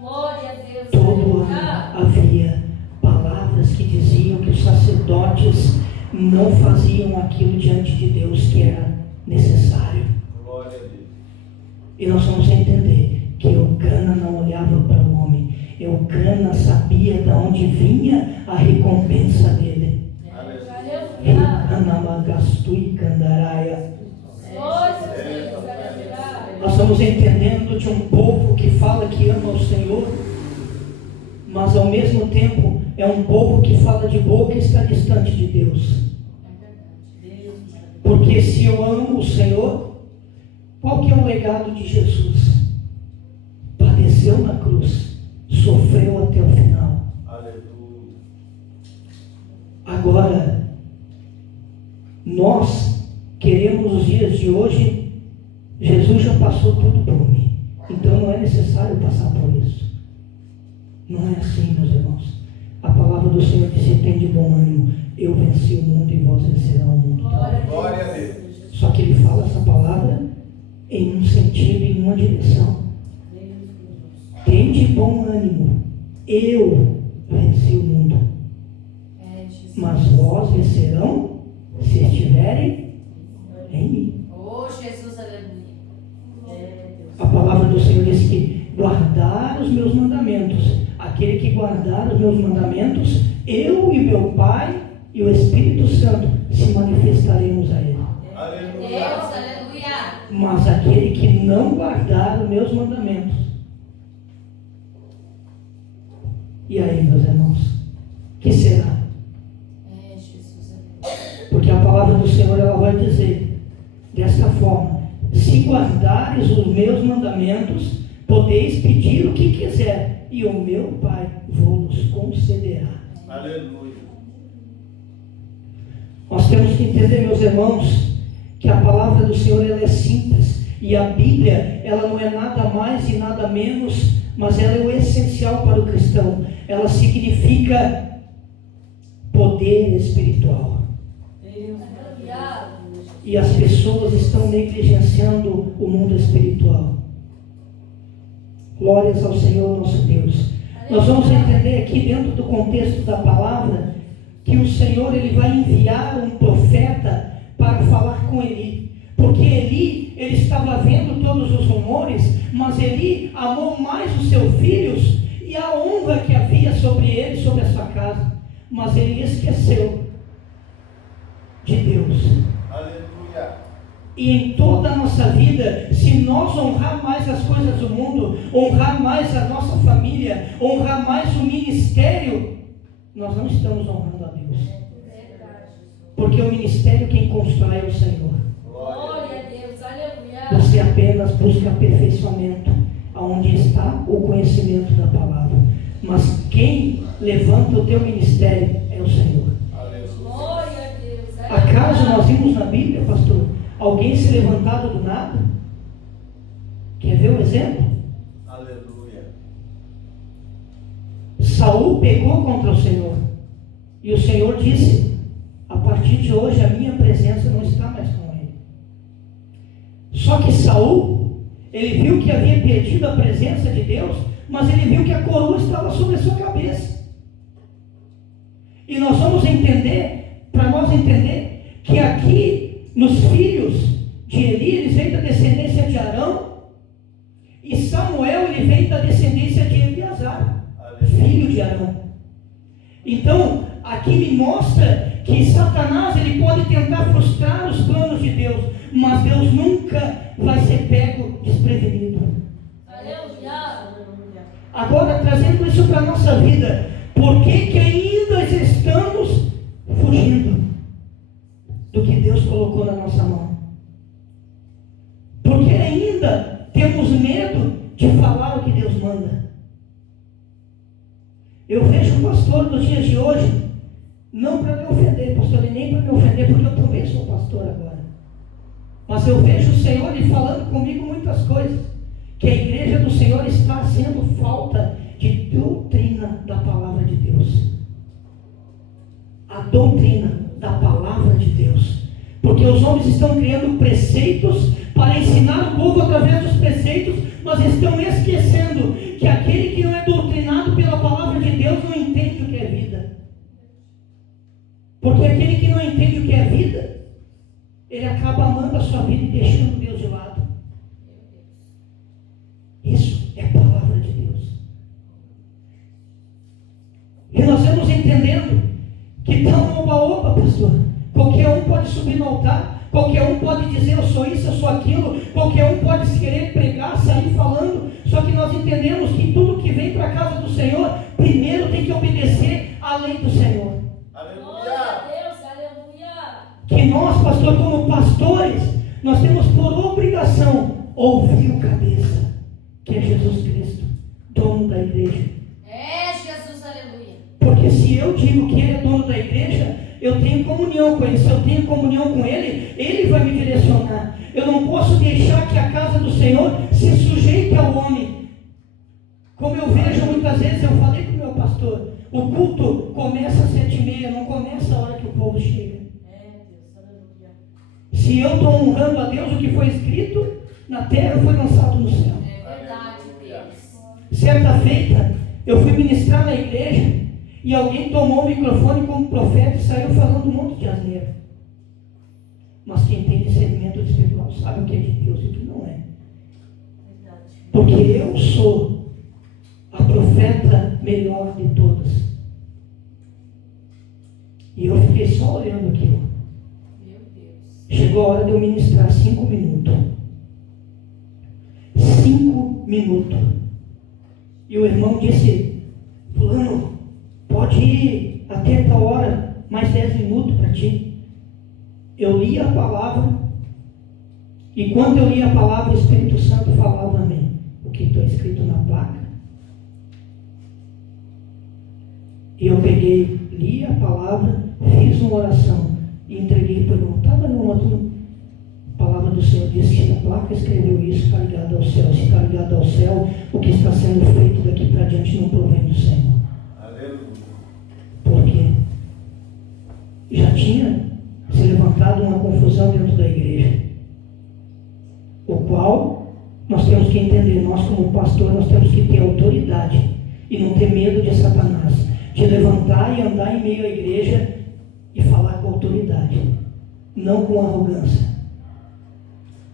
Glória a Deus. Todo ano havia palavras que diziam que os sacerdotes não faziam aquilo diante de Deus que era necessário. Glória a Deus. E nós vamos entender que Eucana não olhava para o homem. Eucana sabia de onde vinha a recompensa dele. Aleluia. Anamagastui Candaraia. Glória a Deus. Aleluia. Nós estamos entendendo de um povo que fala que ama o Senhor, mas ao mesmo tempo é um povo que fala de boca e está distante de Deus. Porque se eu amo o Senhor, qual que é o legado de Jesus? Padeceu na cruz, sofreu até o final. Aleluia. Agora, nós queremos os dias de hoje, Jesus já passou tudo por mim, então não é necessário passar por isso. Não é assim, meus irmãos. A palavra do Senhor diz: tem de bom ânimo, eu venci o mundo e vós vencerão o mundo. Glória a Deus. Só que ele fala essa palavra em um sentido, em uma direção. Tem de bom ânimo, eu venci o mundo, mas vós vencerão se estiverem em mim. Oh, Jesus, aleluia. A palavra do Senhor diz que guardar os meus mandamentos, aquele que guardar os meus mandamentos, eu e meu Pai e o Espírito Santo se manifestaremos a ele. Aleluia. Deus, aleluia. Mas aquele que não guardar os meus mandamentos. E aí, meus irmãos, que será? Porque a palavra do Senhor, ela vai dizer desta forma: se guardares os meus mandamentos, podeis pedir o que quiser, e o meu Pai vos concederá. Aleluia. Nós temos que entender, meus irmãos, que a palavra do Senhor, ela é simples, e a Bíblia, ela não é nada mais e nada menos, mas ela é o essencial para o cristão. Ela significa poder espiritual. E as pessoas estão negligenciando o mundo espiritual. Glórias ao Senhor nosso Deus. Nós vamos entender aqui, dentro do contexto da palavra, que o Senhor, ele vai enviar um profeta para falar com Eli. Porque Eli, ele estava vendo todos os rumores, mas Eli amou mais os seus filhos e a honra que havia sobre ele, sobre a sua casa. Mas ele esqueceu de Deus. Aleluia. E em toda a nossa vida, se nós honrar mais as coisas do mundo, honrar mais a nossa família, honrar mais o ministério, nós não estamos honrando a Deus. Porque o ministério quem constrói é o Senhor. Glória a Deus, aleluia. Você apenas busca aperfeiçoamento aonde está o conhecimento da palavra. Mas quem levanta o teu ministério é o Senhor. Glória a Deus. Acaso nós vimos na Bíblia, pastor, alguém se levantado do nada? Quer ver o exemplo? Aleluia. Saul pecou contra o Senhor. E o Senhor disse: a partir de hoje a minha presença não está mais com ele. Só que Saul, ele viu que havia perdido a presença de Deus, mas ele viu que a coroa estava sobre a sua cabeça. E nós vamos entender, para nós entender, que aqui nos filhos de Eli, eles vêm da descendência de Arão, e Samuel, ele veio da descendência de Eleazar, filho de Arão. Então, aqui me mostra que Satanás, ele pode tentar frustrar os planos de Deus, mas Deus nunca vai ser pego desprevenido. Aleluia. Agora, trazendo isso para a nossa vida, por que ainda estamos fugindo do que Deus colocou na nossa mão? Porque ainda temos medo de falar o que Deus manda. Eu vejo o pastor dos dias de hoje, não para me ofender, pastor, e nem para me ofender, porque eu também sou pastor agora. Mas eu vejo o Senhor lhe falando comigo muitas coisas, que a igreja do Senhor está sendo falta de doutrina da palavra de Deus. A doutrina da palavra de Deus. Porque os homens estão criando preceitos para ensinar o povo através dos preceitos, mas estão esquecendo que aquele que não é doutrinado pela palavra de Deus não entende o que é vida. Porque aquele que não entende o que é vida, ele acaba amando a sua vida e deixando Deus de lado. Isso é a palavra de Deus. E nós vamos entendendo que está um oba-oba, pastor. Qualquer um pode subir no altar, qualquer um pode dizer eu sou isso, eu sou aquilo, qualquer um pode se querer pregar, sair falando. Só que nós entendemos que tudo que vem para a casa do Senhor, primeiro tem que obedecer à lei do Senhor. Glória a Deus, aleluia. Que nós, pastor, como pastores, nós temos por obrigação ouvir o cabeça, que é Jesus Cristo, dono da igreja. É Jesus, aleluia. Porque se eu digo que Ele é dono da igreja, eu tenho comunhão com Ele. Se eu tenho comunhão com Ele, Ele vai me direcionar. Eu não posso deixar que a casa do Senhor se sujeite ao homem. Como eu vejo muitas vezes, eu falei com o meu pastor, o culto começa às 7h30, não começa a hora que o povo chega. É Deus, aleluia. Se eu estou honrando a Deus, o que foi escrito na terra foi lançado no céu. É verdade, Deus. Certa feita, eu fui ministrar na igreja e alguém tomou o microfone como profeta e saiu falando um monte de asneira. Mas quem tem discernimento espiritual sabe o que é de Deus e o que não é. Verdade. Porque eu sou a profeta melhor de todas. E eu fiquei só olhando aquilo. Meu Deus. Chegou a hora de eu ministrar 5 minutos. 5 minutos. E o irmão disse: fulano, pode ir até tal hora, mais 10 minutos para ti. Eu li a palavra, e quando eu li a palavra, o Espírito Santo falava a mim o que está escrito na placa. E eu peguei, li a palavra, fiz uma oração e entreguei para o irmão. Estava no outro. A palavra do Senhor disse que a placa escreveu isso, está ligado ao céu. Se está ligado ao céu, o que está sendo feito daqui para diante não provém do Senhor. Aleluia. Porque já tinha se levantado uma confusão dentro da igreja, o qual nós temos que entender. Nós, como pastor, nós temos que ter autoridade e não ter medo de Satanás, de levantar e andar em meio à igreja e falar com autoridade, não com arrogância.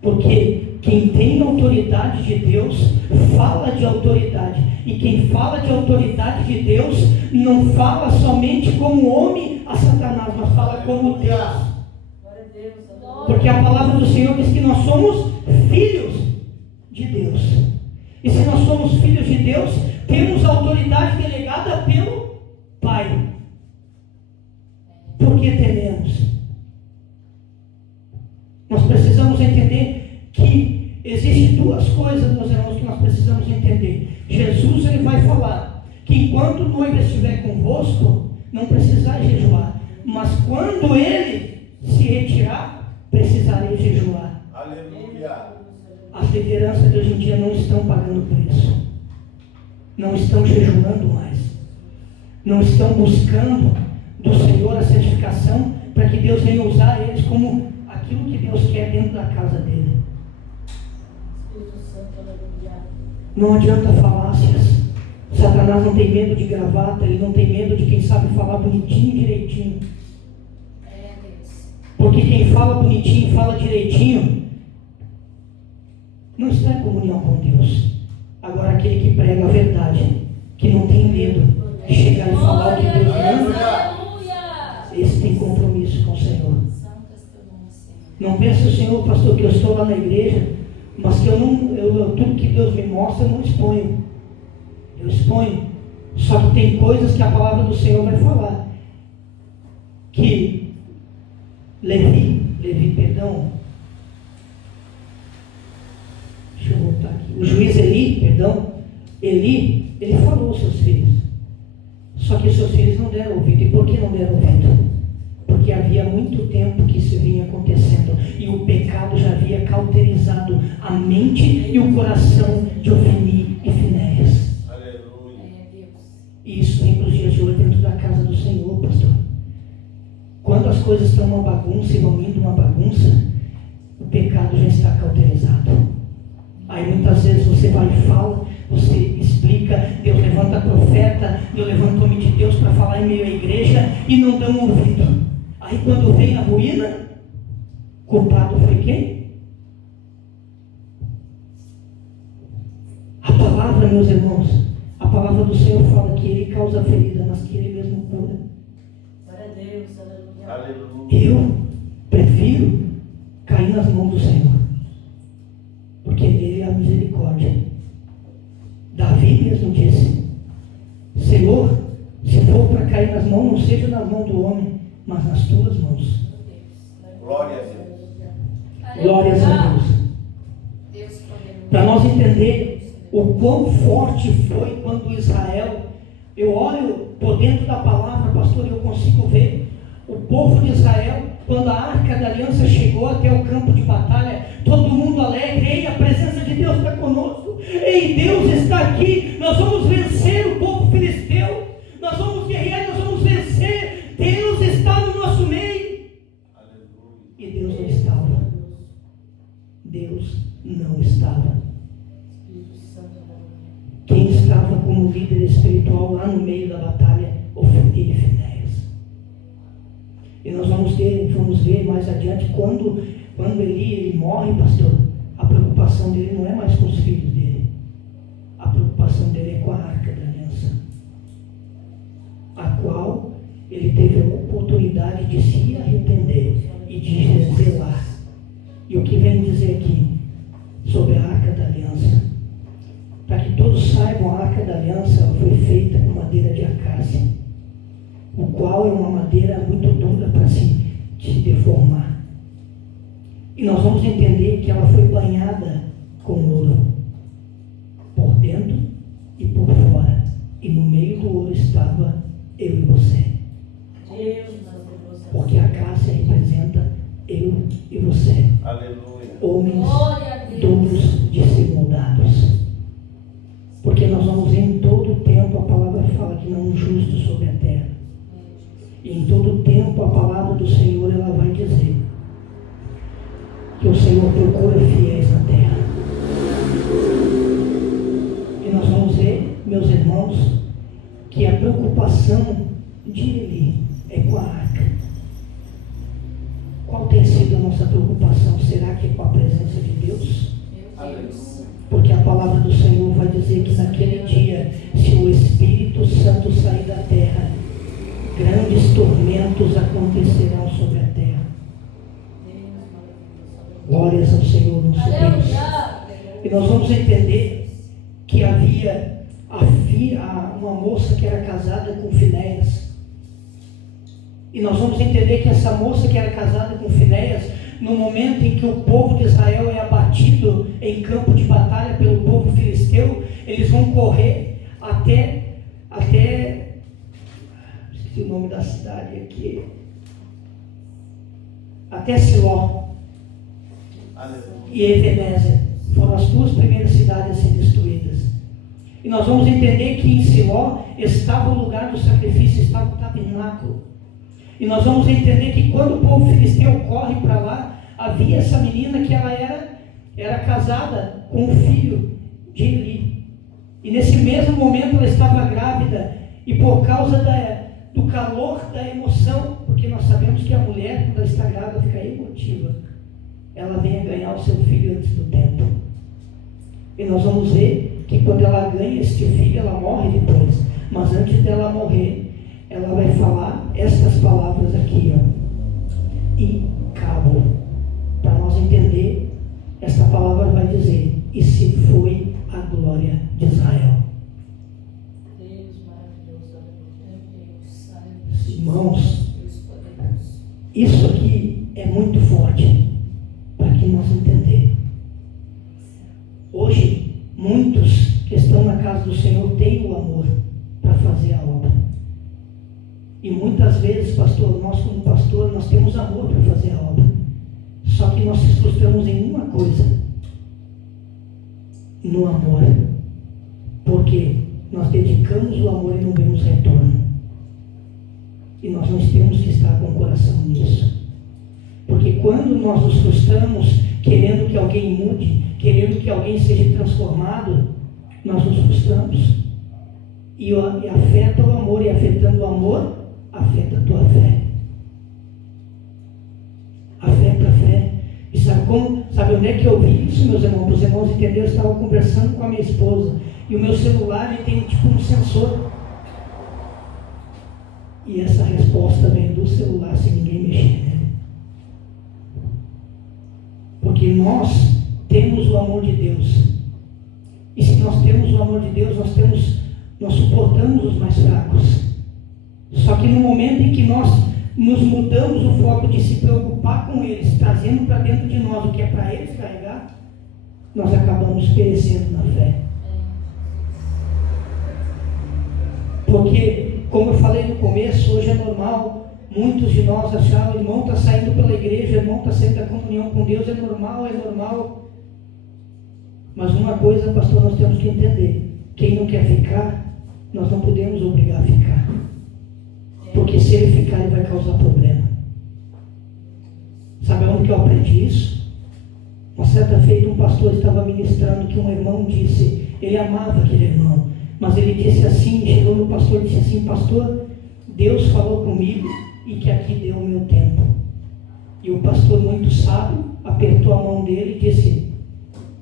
Porque quem tem autoridade de Deus fala de autoridade, e quem fala de autoridade de Deus não fala somente como homem a Satanás, mas fala como Deus. Porque a palavra do Senhor diz que nós somos filhos de Deus. E se nós somos filhos de Deus, temos autoridade delegada pelo Pai. Por que tememos? Nós precisamos entender que existem duas coisas, meus irmãos, que nós precisamos entender. Jesus, ele vai falar que enquanto o noivo estiver convosco, não precisar jejuar. Mas quando ele se retirar, precisarei jejuar. Aleluia. As lideranças de hoje em dia não estão pagando preço. Não estão jejuando mais. Não estão buscando do Senhor a santificação para que Deus venha usar eles como aquilo que Deus quer dentro da casa dele. Não adianta falácias. Satanás não tem medo de gravata, ele não tem medo de quem sabe falar bonitinho e direitinho. Porque quem fala bonitinho e fala direitinho não está em comunhão com Deus. Agora aquele que prega a verdade, que não tem medo de chegar e falar o que Deus manda, esse tem compromisso com o Senhor. Não pense o Senhor, pastor, que eu estou lá na igreja, mas que tudo que Deus me mostra eu não exponho. Eu exponho. Só que tem coisas que a palavra do Senhor vai falar. Que Levi, deixa eu voltar aqui. O juiz Eli, ele falou aos seus filhos. Só que os seus filhos não deram ouvido. E por que não deram ouvido? Porque havia muito tempo que isso vinha acontecendo. E o pecado já havia cauterizado a mente e o coração de Ofni e Finéias. E isso vem para os dias de hoje dentro da casa do Senhor, pastor. Quando as coisas estão uma bagunça e vão indo uma bagunça, o pecado já está cauterizado. Aí muitas vezes você vai e fala, você explica, Deus levanta profeta, Deus levanta homem de Deus para falar em meio à igreja e não dão ouvido. Aí quando vem a ruína, culpado foi quem? A palavra, meus irmãos, a palavra do Senhor fala que Ele causa ferida, mas que Ele mesmo cura. Eu prefiro cair nas mãos do Senhor, porque nele há misericórdia. Davi mesmo disse: Senhor, se for para cair nas mãos, não seja nas mãos do homem, mas nas tuas mãos. Glória a Deus. Glórias a Deus. Para nós entender o quão forte foi quando Israel, eu olho por dentro da palavra, pastor, e eu consigo ver o povo de Israel, quando a arca da aliança chegou até o campo de batalha, todo mundo alegre: ei, a presença de Deus está conosco, ei, Deus está aqui, nós vamos vencer o povo filisteu, nós vamos guerrear, nós vamos vencer, Deus está no nosso meio. Aleluia. E Deus não estava. Deus não estava. Quem estava como líder espiritual lá no meio da batalha? Ofni e Finéias. E nós vamos ver mais adiante, quando ele morre, pastor, a preocupação dele não é mais com os filhos dele. A preocupação dele é com a arca da aliança, a qual ele teve a oportunidade de se arrepender e de zelar. E o que vem dizer aqui sobre a arca da aliança? pau é uma madeira muito dura para se deformar. E nós vamos entender que ela foi banhada com ouro, por dentro e por fora. E no meio do ouro estava eu e você. Porque a cássia representa eu e você. Aleluia. Homens duros de ser moldados. Porque nós vamos ver em todo o tempo, a palavra fala que não é um justo sobre a terra. E em todo o tempo a palavra do Senhor ela vai dizer que o Senhor procura fiéis na terra. E nós vamos ver, meus irmãos, que a preocupação de Eli é com a arca. Qual tem sido a nossa preocupação? Será que é com a presença de Deus? Porque a palavra do Senhor vai dizer que naquele dia, se o Espírito Santo sair da terra, grandes tormentos acontecerão sobre a terra. Glórias ao Senhor nosso Deus. E nós vamos entender que havia uma moça que era casada com Finéias. E nós vamos entender que essa moça que era casada com Finéias, no momento em que o povo de Israel é abatido em campo de batalha pelo povo filisteu, eles vão correr até esqueci o nome da cidade aqui, até Siló e Ebenezer. Foram as duas primeiras cidades a serem destruídas. E nós vamos entender que em Siló estava o lugar do sacrifício, estava o tabernáculo. E nós vamos entender que quando o povo filisteu corre para lá, havia essa menina que ela era casada com o filho de Eli. E nesse mesmo momento ela estava grávida, e por causa do calor da emoção, porque nós sabemos que a mulher, quando ela está grávida, fica emotiva, ela vem a ganhar o seu filho antes do tempo. E nós vamos ver que quando ela ganha este filho, ela morre depois. Mas antes dela morrer, ela vai falar estas palavras aqui, ó. E acabou. Para nós entender, esta palavra vai dizer: e se foi a glória de Israel. Irmãos, isso aqui é muito forte para que nós entendamos. Hoje, muitos que estão na casa do Senhor têm o amor para fazer a obra. E muitas vezes, pastor, nós como pastor, nós temos amor para fazer a obra. Só que nós nos frustramos em uma coisa: no amor. Porque nós dedicamos o amor e não vemos retorno. E nós temos que estar com o coração nisso. Porque quando nós nos frustramos, querendo que alguém mude, querendo que alguém seja transformado, nós nos frustramos. E afeta o amor, e afetando o amor, afeta a tua fé. Afeta a fé. E sabe onde é que eu vi isso, meus irmãos? Para os irmãos entenderem, eu estava conversando com a minha esposa, e o meu celular ele tem tipo um sensor. E essa resposta vem do celular sem ninguém mexer nele. Porque nós temos o amor de Deus. E se nós temos o amor de Deus, nós suportamos os mais fracos. Só que no momento em que nós nos mudamos o foco de se preocupar com eles, trazendo para dentro de nós o que é para eles carregar, nós acabamos perecendo na fé. Porque, como eu falei no começo, hoje é normal muitos de nós acharam: o irmão está saindo pela igreja, o irmão está saindo da comunhão com Deus, é normal. Mas uma coisa, pastor, nós temos que entender: quem não quer ficar, nós não podemos obrigar a ficar. Porque se ele ficar, ele vai causar problema. Sabe onde que eu aprendi isso? Uma certa feita um pastor estava ministrando que um irmão disse, ele amava aquele irmão, mas ele disse assim, chegou no pastor e disse assim: pastor, Deus falou comigo e que aqui deu o meu tempo. E o pastor, muito sábio, apertou a mão dele e disse: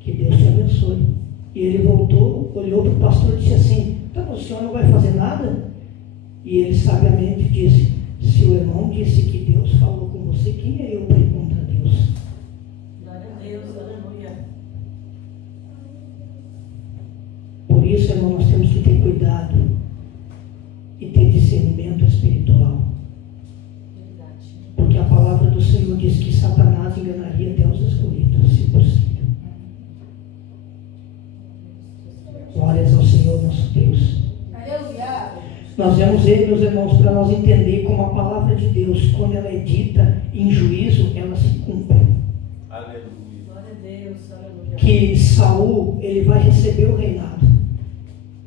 que Deus te abençoe. E ele voltou, olhou para o pastor e disse assim: então o senhor não vai fazer nada? E ele sabiamente disse: se o irmão disse que Deus falou com você, quem é eu para ir contra Deus? Glória a Deus, aleluia. Por isso, irmão, nós temos que ter cuidado e ter discernimento espiritual. do Senhor diz que Satanás enganaria até os escolhidos, se possível. Glórias ao Senhor nosso Deus. Aleluia. Nós vamos ver, meus irmãos, para nós entender como a palavra de Deus, quando ela é dita em juízo, ela se cumpre. Aleluia. Glória a Deus. Aleluia. Que Saul, ele vai receber o reinado.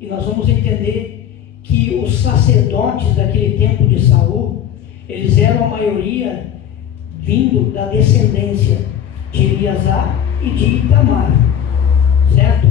E nós vamos entender que os sacerdotes daquele tempo de Saul, eles eram a maioria vindo da descendência de Eleazar e de Itamar, certo?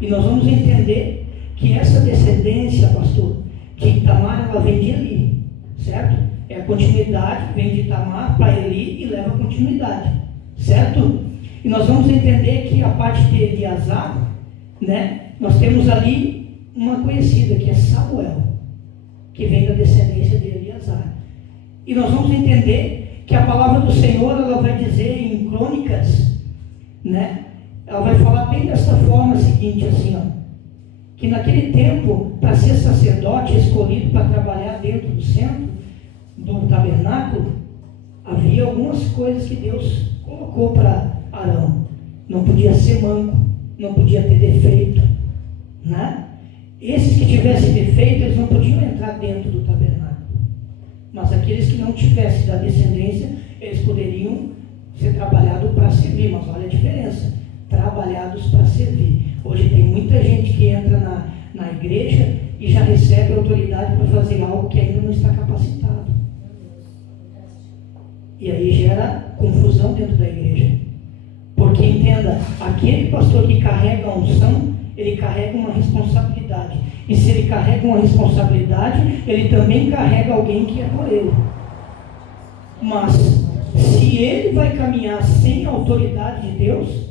E nós vamos entender que essa descendência, pastor, de Itamar, ela vem de Eli, certo? É a continuidade, vem de Itamar para Eli e leva a continuidade, certo? E nós vamos entender que a parte de Eleazar, né, nós temos ali uma conhecida, que é Samuel, que vem da descendência de Eleazar. E nós vamos entender que a palavra do Senhor, ela vai dizer em Crônicas, né, ela vai falar bem dessa forma seguinte, assim, ó, que naquele tempo, para ser sacerdote escolhido para trabalhar dentro do centro, do tabernáculo, havia algumas coisas que Deus colocou para Arão. Não podia ser manco, não podia ter defeito, né? Esses que tivessem defeito, eles não podiam entrar dentro do tabernáculo. Mas aqueles que não tivessem da descendência, eles poderiam ser trabalhados para servir. Mas olha a diferença, trabalhados para servir. Hoje tem muita gente que entra na igreja e já recebe autoridade para fazer algo que ainda não está capacitado. E aí gera confusão dentro da igreja. Porque entenda, aquele pastor que carrega a unção, ele carrega uma responsabilidade. E se ele carrega uma responsabilidade, ele também carrega alguém que é por ele. Mas se ele vai caminhar sem a autoridade de Deus,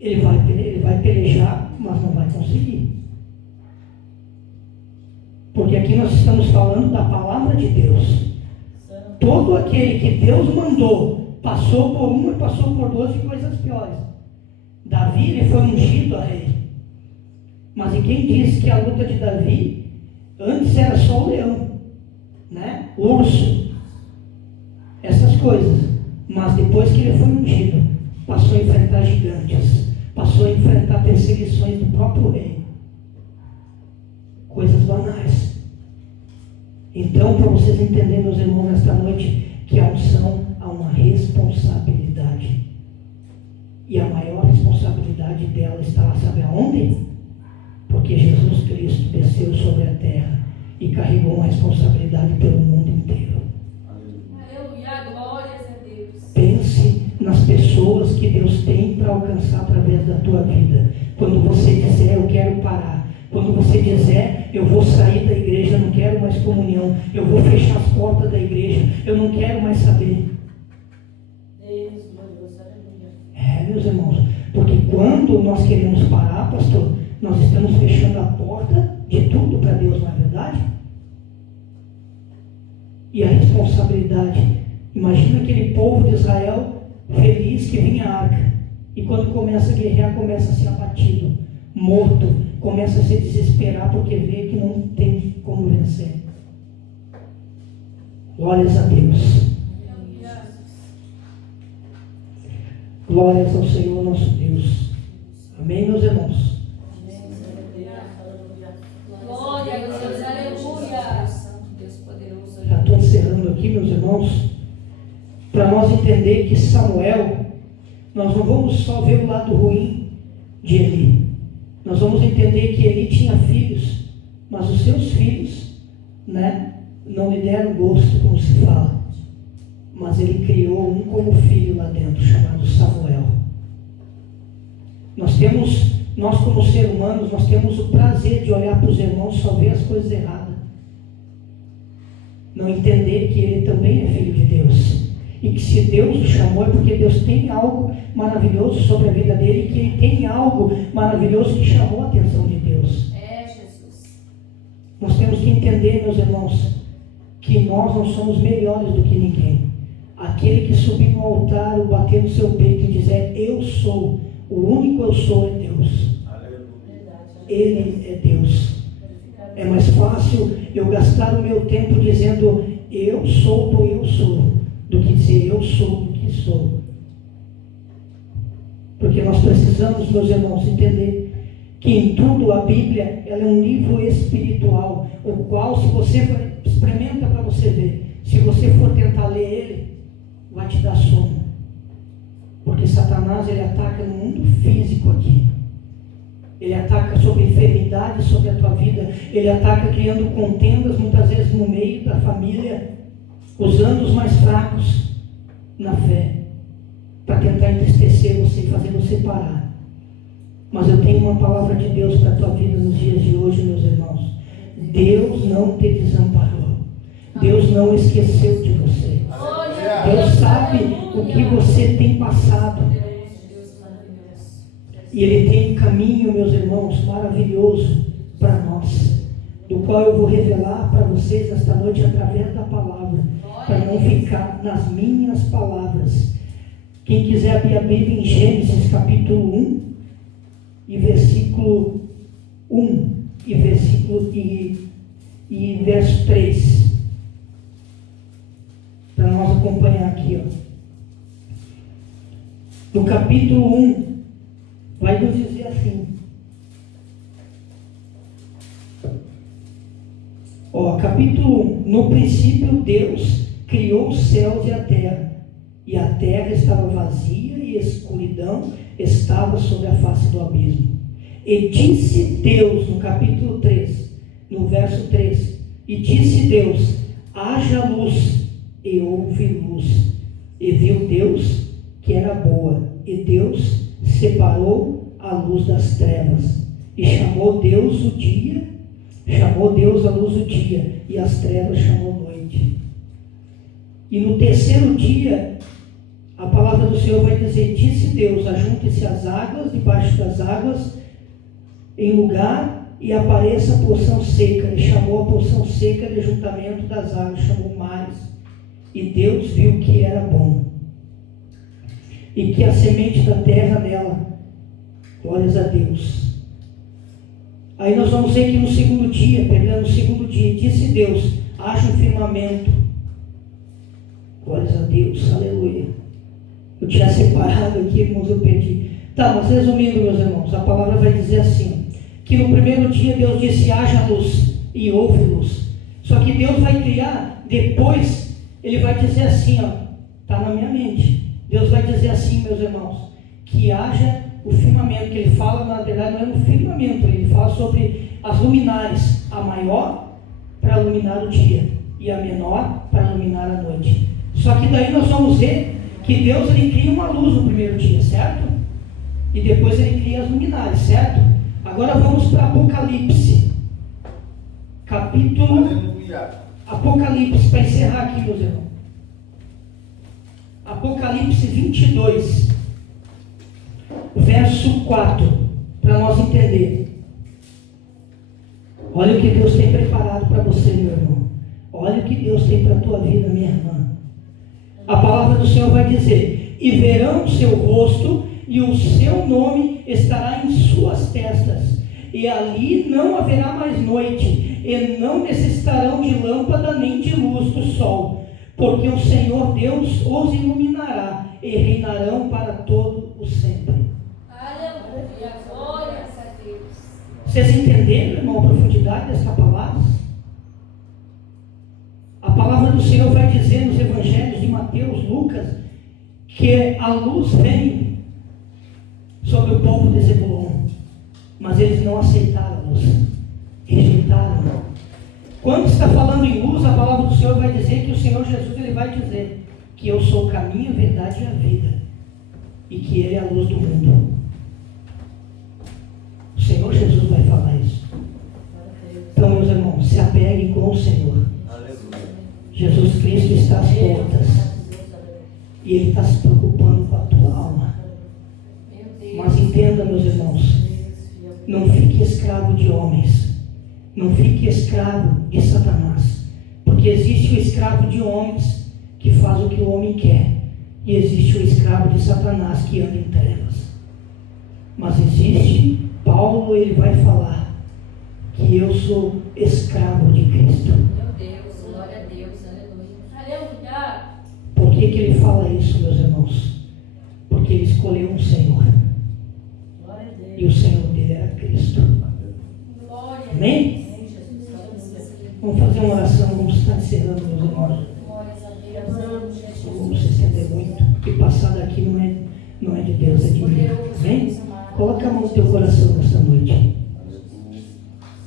ele vai pelejar, mas não vai conseguir. Porque aqui nós estamos falando da palavra de Deus. Todo aquele que Deus mandou passou por uma e passou por duas e coisas piores. Davi, ele foi ungido a rei. Mas e quem disse que a luta de Davi antes era só o leão, né? O urso, essas coisas. Mas depois que ele foi ungido, passou a enfrentar gigantes, passou a enfrentar perseguições do próprio rei, coisas banais. Então, para vocês entenderem, meus irmãos, nesta noite, que a unção há uma responsabilidade. E a maior responsabilidade dela está, sabe aonde? Porque Jesus Cristo desceu sobre a terra e carregou uma responsabilidade pelo mundo inteiro. Aleluia, glórias a Deus. Pense nas pessoas que Deus tem para alcançar através da tua vida. Quando você disser, eu quero parar. Quando você dizer, eu vou sair da igreja, eu não quero mais comunhão, eu vou fechar as portas da igreja, eu não quero mais saber. Deus, glorioso, aleluia. Meus irmãos, porque quando nós queremos parar, pastor, nós estamos fechando a porta de tudo para Deus, não é verdade? E a responsabilidade, imagina aquele povo de Israel feliz que vinha a arca, e quando começa a guerrear, começa a ser abatido, morto, começa a se desesperar porque vê que não tem como vencer. Glórias a Deus. Glórias ao Senhor nosso Deus. Amém, meus irmãos? Glória a Deus, aleluia. Já estou encerrando aqui, meus irmãos, para nós entender que Samuel, nós não vamos só ver o lado ruim de Eli. Nós vamos entender que Eli tinha filhos, mas os seus filhos, né, não lhe deram gosto, como se fala. Mas ele criou um como filho lá dentro, chamado Samuel. Nós como seres humanos, nós temos o prazer de olhar para os irmãos e só ver as coisas erradas. Não entender que ele também é filho de Deus. E que se Deus o chamou é porque Deus tem algo maravilhoso sobre a vida dele, e que ele tem algo maravilhoso que chamou a atenção de Deus. É, Jesus. Nós temos que entender, meus irmãos, que nós não somos melhores do que ninguém. Aquele que subir no altar, ou bater no seu peito e dizer, eu sou, o único eu sou é Deus. Ele é Deus. É mais fácil eu gastar o meu tempo dizendo, eu sou do eu sou, do que dizer eu sou o que sou. Porque nós precisamos, meus irmãos, entender que em tudo a Bíblia ela é um livro espiritual, o qual, se você experimenta para você ver, se você for tentar ler ele, vai te dar sono. Porque Satanás, ele ataca no mundo físico aqui. Ele ataca sobre enfermidade, sobre a tua vida. Ele ataca criando contendas, muitas vezes no meio da família, usando os mais fracos na fé, para tentar entristecer você e fazer você parar. Mas eu tenho uma palavra de Deus para a tua vida nos dias de hoje, meus irmãos. Deus não te desamparou. Deus não esqueceu de você. Deus sabe o que você tem passado. E Ele tem um caminho, meus irmãos, maravilhoso para nós, do qual eu vou revelar para vocês esta noite através da palavra, para não ficar nas minhas palavras. Quem quiser abrir a Bíblia em Gênesis capítulo 1 e versículo 1 e verso 3, para nós acompanhar aqui, ó. No capítulo 1 vai nos dizer assim, capítulo 1: no princípio Deus criou os céus e a terra estava vazia e escuridão estava sobre a face do abismo. E disse Deus, no capítulo 3, no verso 3, e disse Deus: haja luz, e houve luz. E viu Deus que era boa, e Deus separou a luz das trevas. E chamou Deus a luz o dia, e as trevas chamou noite. E no terceiro dia, a palavra do Senhor vai dizer: disse Deus: ajunte-se as águas debaixo das águas em lugar, e apareça a porção seca. E chamou a porção seca de juntamento das águas, chamou mares. E Deus viu que era bom, e que a semente da terra nela, glórias a Deus. Aí nós vamos ver que no segundo dia, disse Deus: haja um firmamento. Glórias a Deus, aleluia. Eu tinha separado aqui, irmãos, eu perdi. Tá, mas resumindo, meus irmãos, a palavra vai dizer assim, que no primeiro dia Deus disse: haja luz, e houve luz. Só que Deus vai criar, depois Ele vai dizer assim, está na minha mente. Deus vai dizer assim, meus irmãos, que haja o firmamento, que Ele fala, na verdade, não é no firmamento, Ele fala sobre as luminares, a maior para iluminar o dia, e a menor para iluminar a noite. Só que daí nós vamos ver que Deus, Ele cria uma luz no primeiro dia, certo? E depois Ele cria as luminares, certo? Agora vamos para Apocalipse, Apocalipse, para encerrar aqui, meus irmãos. Apocalipse 22, verso 4, para nós entender. Olha o que Deus tem preparado para você, meu irmão. Olha o que Deus tem para a tua vida, minha irmã. A palavra do Senhor vai dizer: e verão o seu rosto, e o seu nome estará em suas testas, e ali não haverá mais noite, e não necessitarão de lâmpada nem de luz do sol, porque o Senhor Deus os iluminará, e reinarão para todo o sempre. Aleluia, glórias a Deus. Vocês entenderam, irmão, a profundidade dessa palavra? A palavra do Senhor vai dizer nos evangelhos de Mateus, Lucas, que a luz vem sobre o povo de Zebulon, mas eles não aceitaram a luz, rejeitaram. Quando está falando em luz, a palavra do Senhor vai dizer que o Senhor Jesus, Ele vai dizer que eu sou o caminho, a verdade e a vida, e que Ele é a luz do mundo. O Senhor Jesus vai falar isso. Então, meus irmãos, se apeguem com o Senhor. Jesus Cristo está às portas, e Ele está se preocupando com a tua alma. Mas entenda, meus irmãos, não fique escravo de homens, não fique escravo de Satanás, porque existe o escravo de homens que faz o que o homem quer, e existe o escravo de Satanás que anda em trevas. Mas existe, Paulo, ele vai falar que eu sou escravo de Cristo. Meu Deus, glória a Deus, aleluia. Por que oração, vamos estar encerrando, meus irmãos. Glórias a Deus. Não vamos se estender muito, porque passar daqui não é de Deus, é de mim. Amém? Coloca a mão no teu coração nesta noite.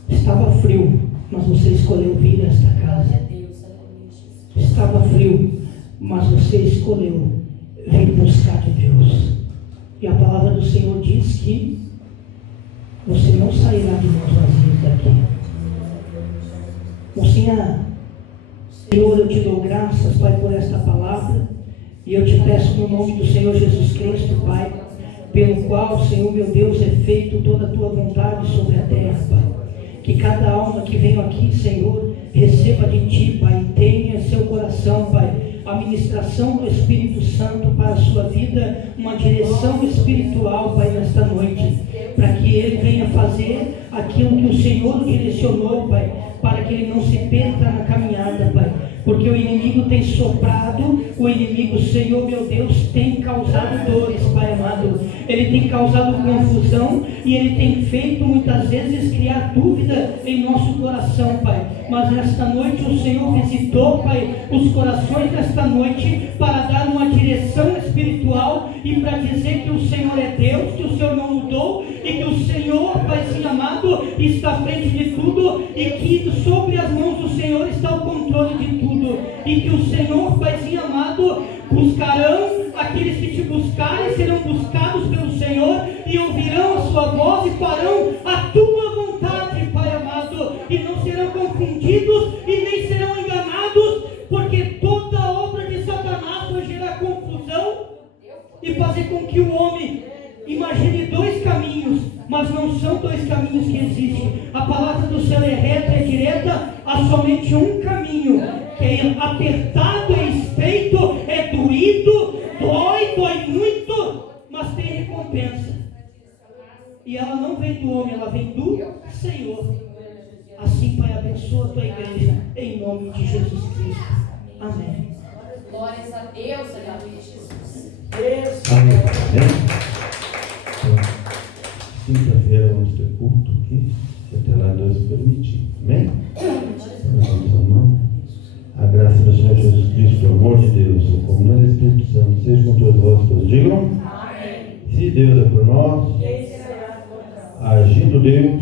Estava frio, mas você escolheu vir a esta casa. Estava frio, mas você escolheu vir buscar de Deus. E a palavra do Senhor diz que você não sairá de mãos vazias daqui. Mocinha, Senhor, eu te dou graças, Pai, por esta palavra. E eu te peço no nome do Senhor Jesus Cristo, Pai, pelo qual, Senhor, meu Deus, é feito toda a tua vontade sobre a terra, Pai. Que cada alma que vem aqui, Senhor, receba de Ti, Pai, e tenha em seu coração, Pai, a ministração do Espírito Santo para a sua vida, uma direção espiritual, Pai, nesta noite, para que ele venha fazer aquilo que o Senhor direcionou, Pai, para que ele não se perca na caminhada, Pai, porque o inimigo tem soprado, o inimigo, Senhor, meu Deus, tem causado dores, Pai amado, ele tem causado confusão e ele tem feito muitas vezes criar dúvida em nosso coração, Pai, mas nesta noite o Senhor visitou, Pai, os corações nesta noite para dar uma direção espiritual e para dizer que o Senhor é Deus, que o Senhor não mudou e que o Senhor, Paizinho amado, está à frente de tudo e que sobre as mãos do Senhor está o controle de tudo e que o Senhor, Paizinho amado, buscarão aqueles que te buscarem, serão buscados pelo Senhor e ouvirão a sua voz e farão a tua vontade, Pai amado, e não serão confundidos e nem serão enganados, porque toda obra de Satanás vai gerar confusão e fazer com que o homem imagine dois caminhos, mas não são dois caminhos que existem. A palavra do céu é reta, é direta, há somente um caminho, que é apertado, é estreito, é doído, dói muito, mas tem recompensa. E ela não vem do homem, ela vem do Senhor. Assim, Pai, abençoa a tua igreja, em nome de Jesus Cristo. Amém. Glórias a Deus, aleluia, Jesus. Amém. Então, quinta-feira vamos ter culto aqui, se até lá Deus permitir. Amém? Levamos a mão. A graça do Senhor Jesus Cristo, o amor de Deus, o comunhão do Espírito Santo, seja com todos vós, todos digam. Amém. Se Deus é por nós, agindo Deus,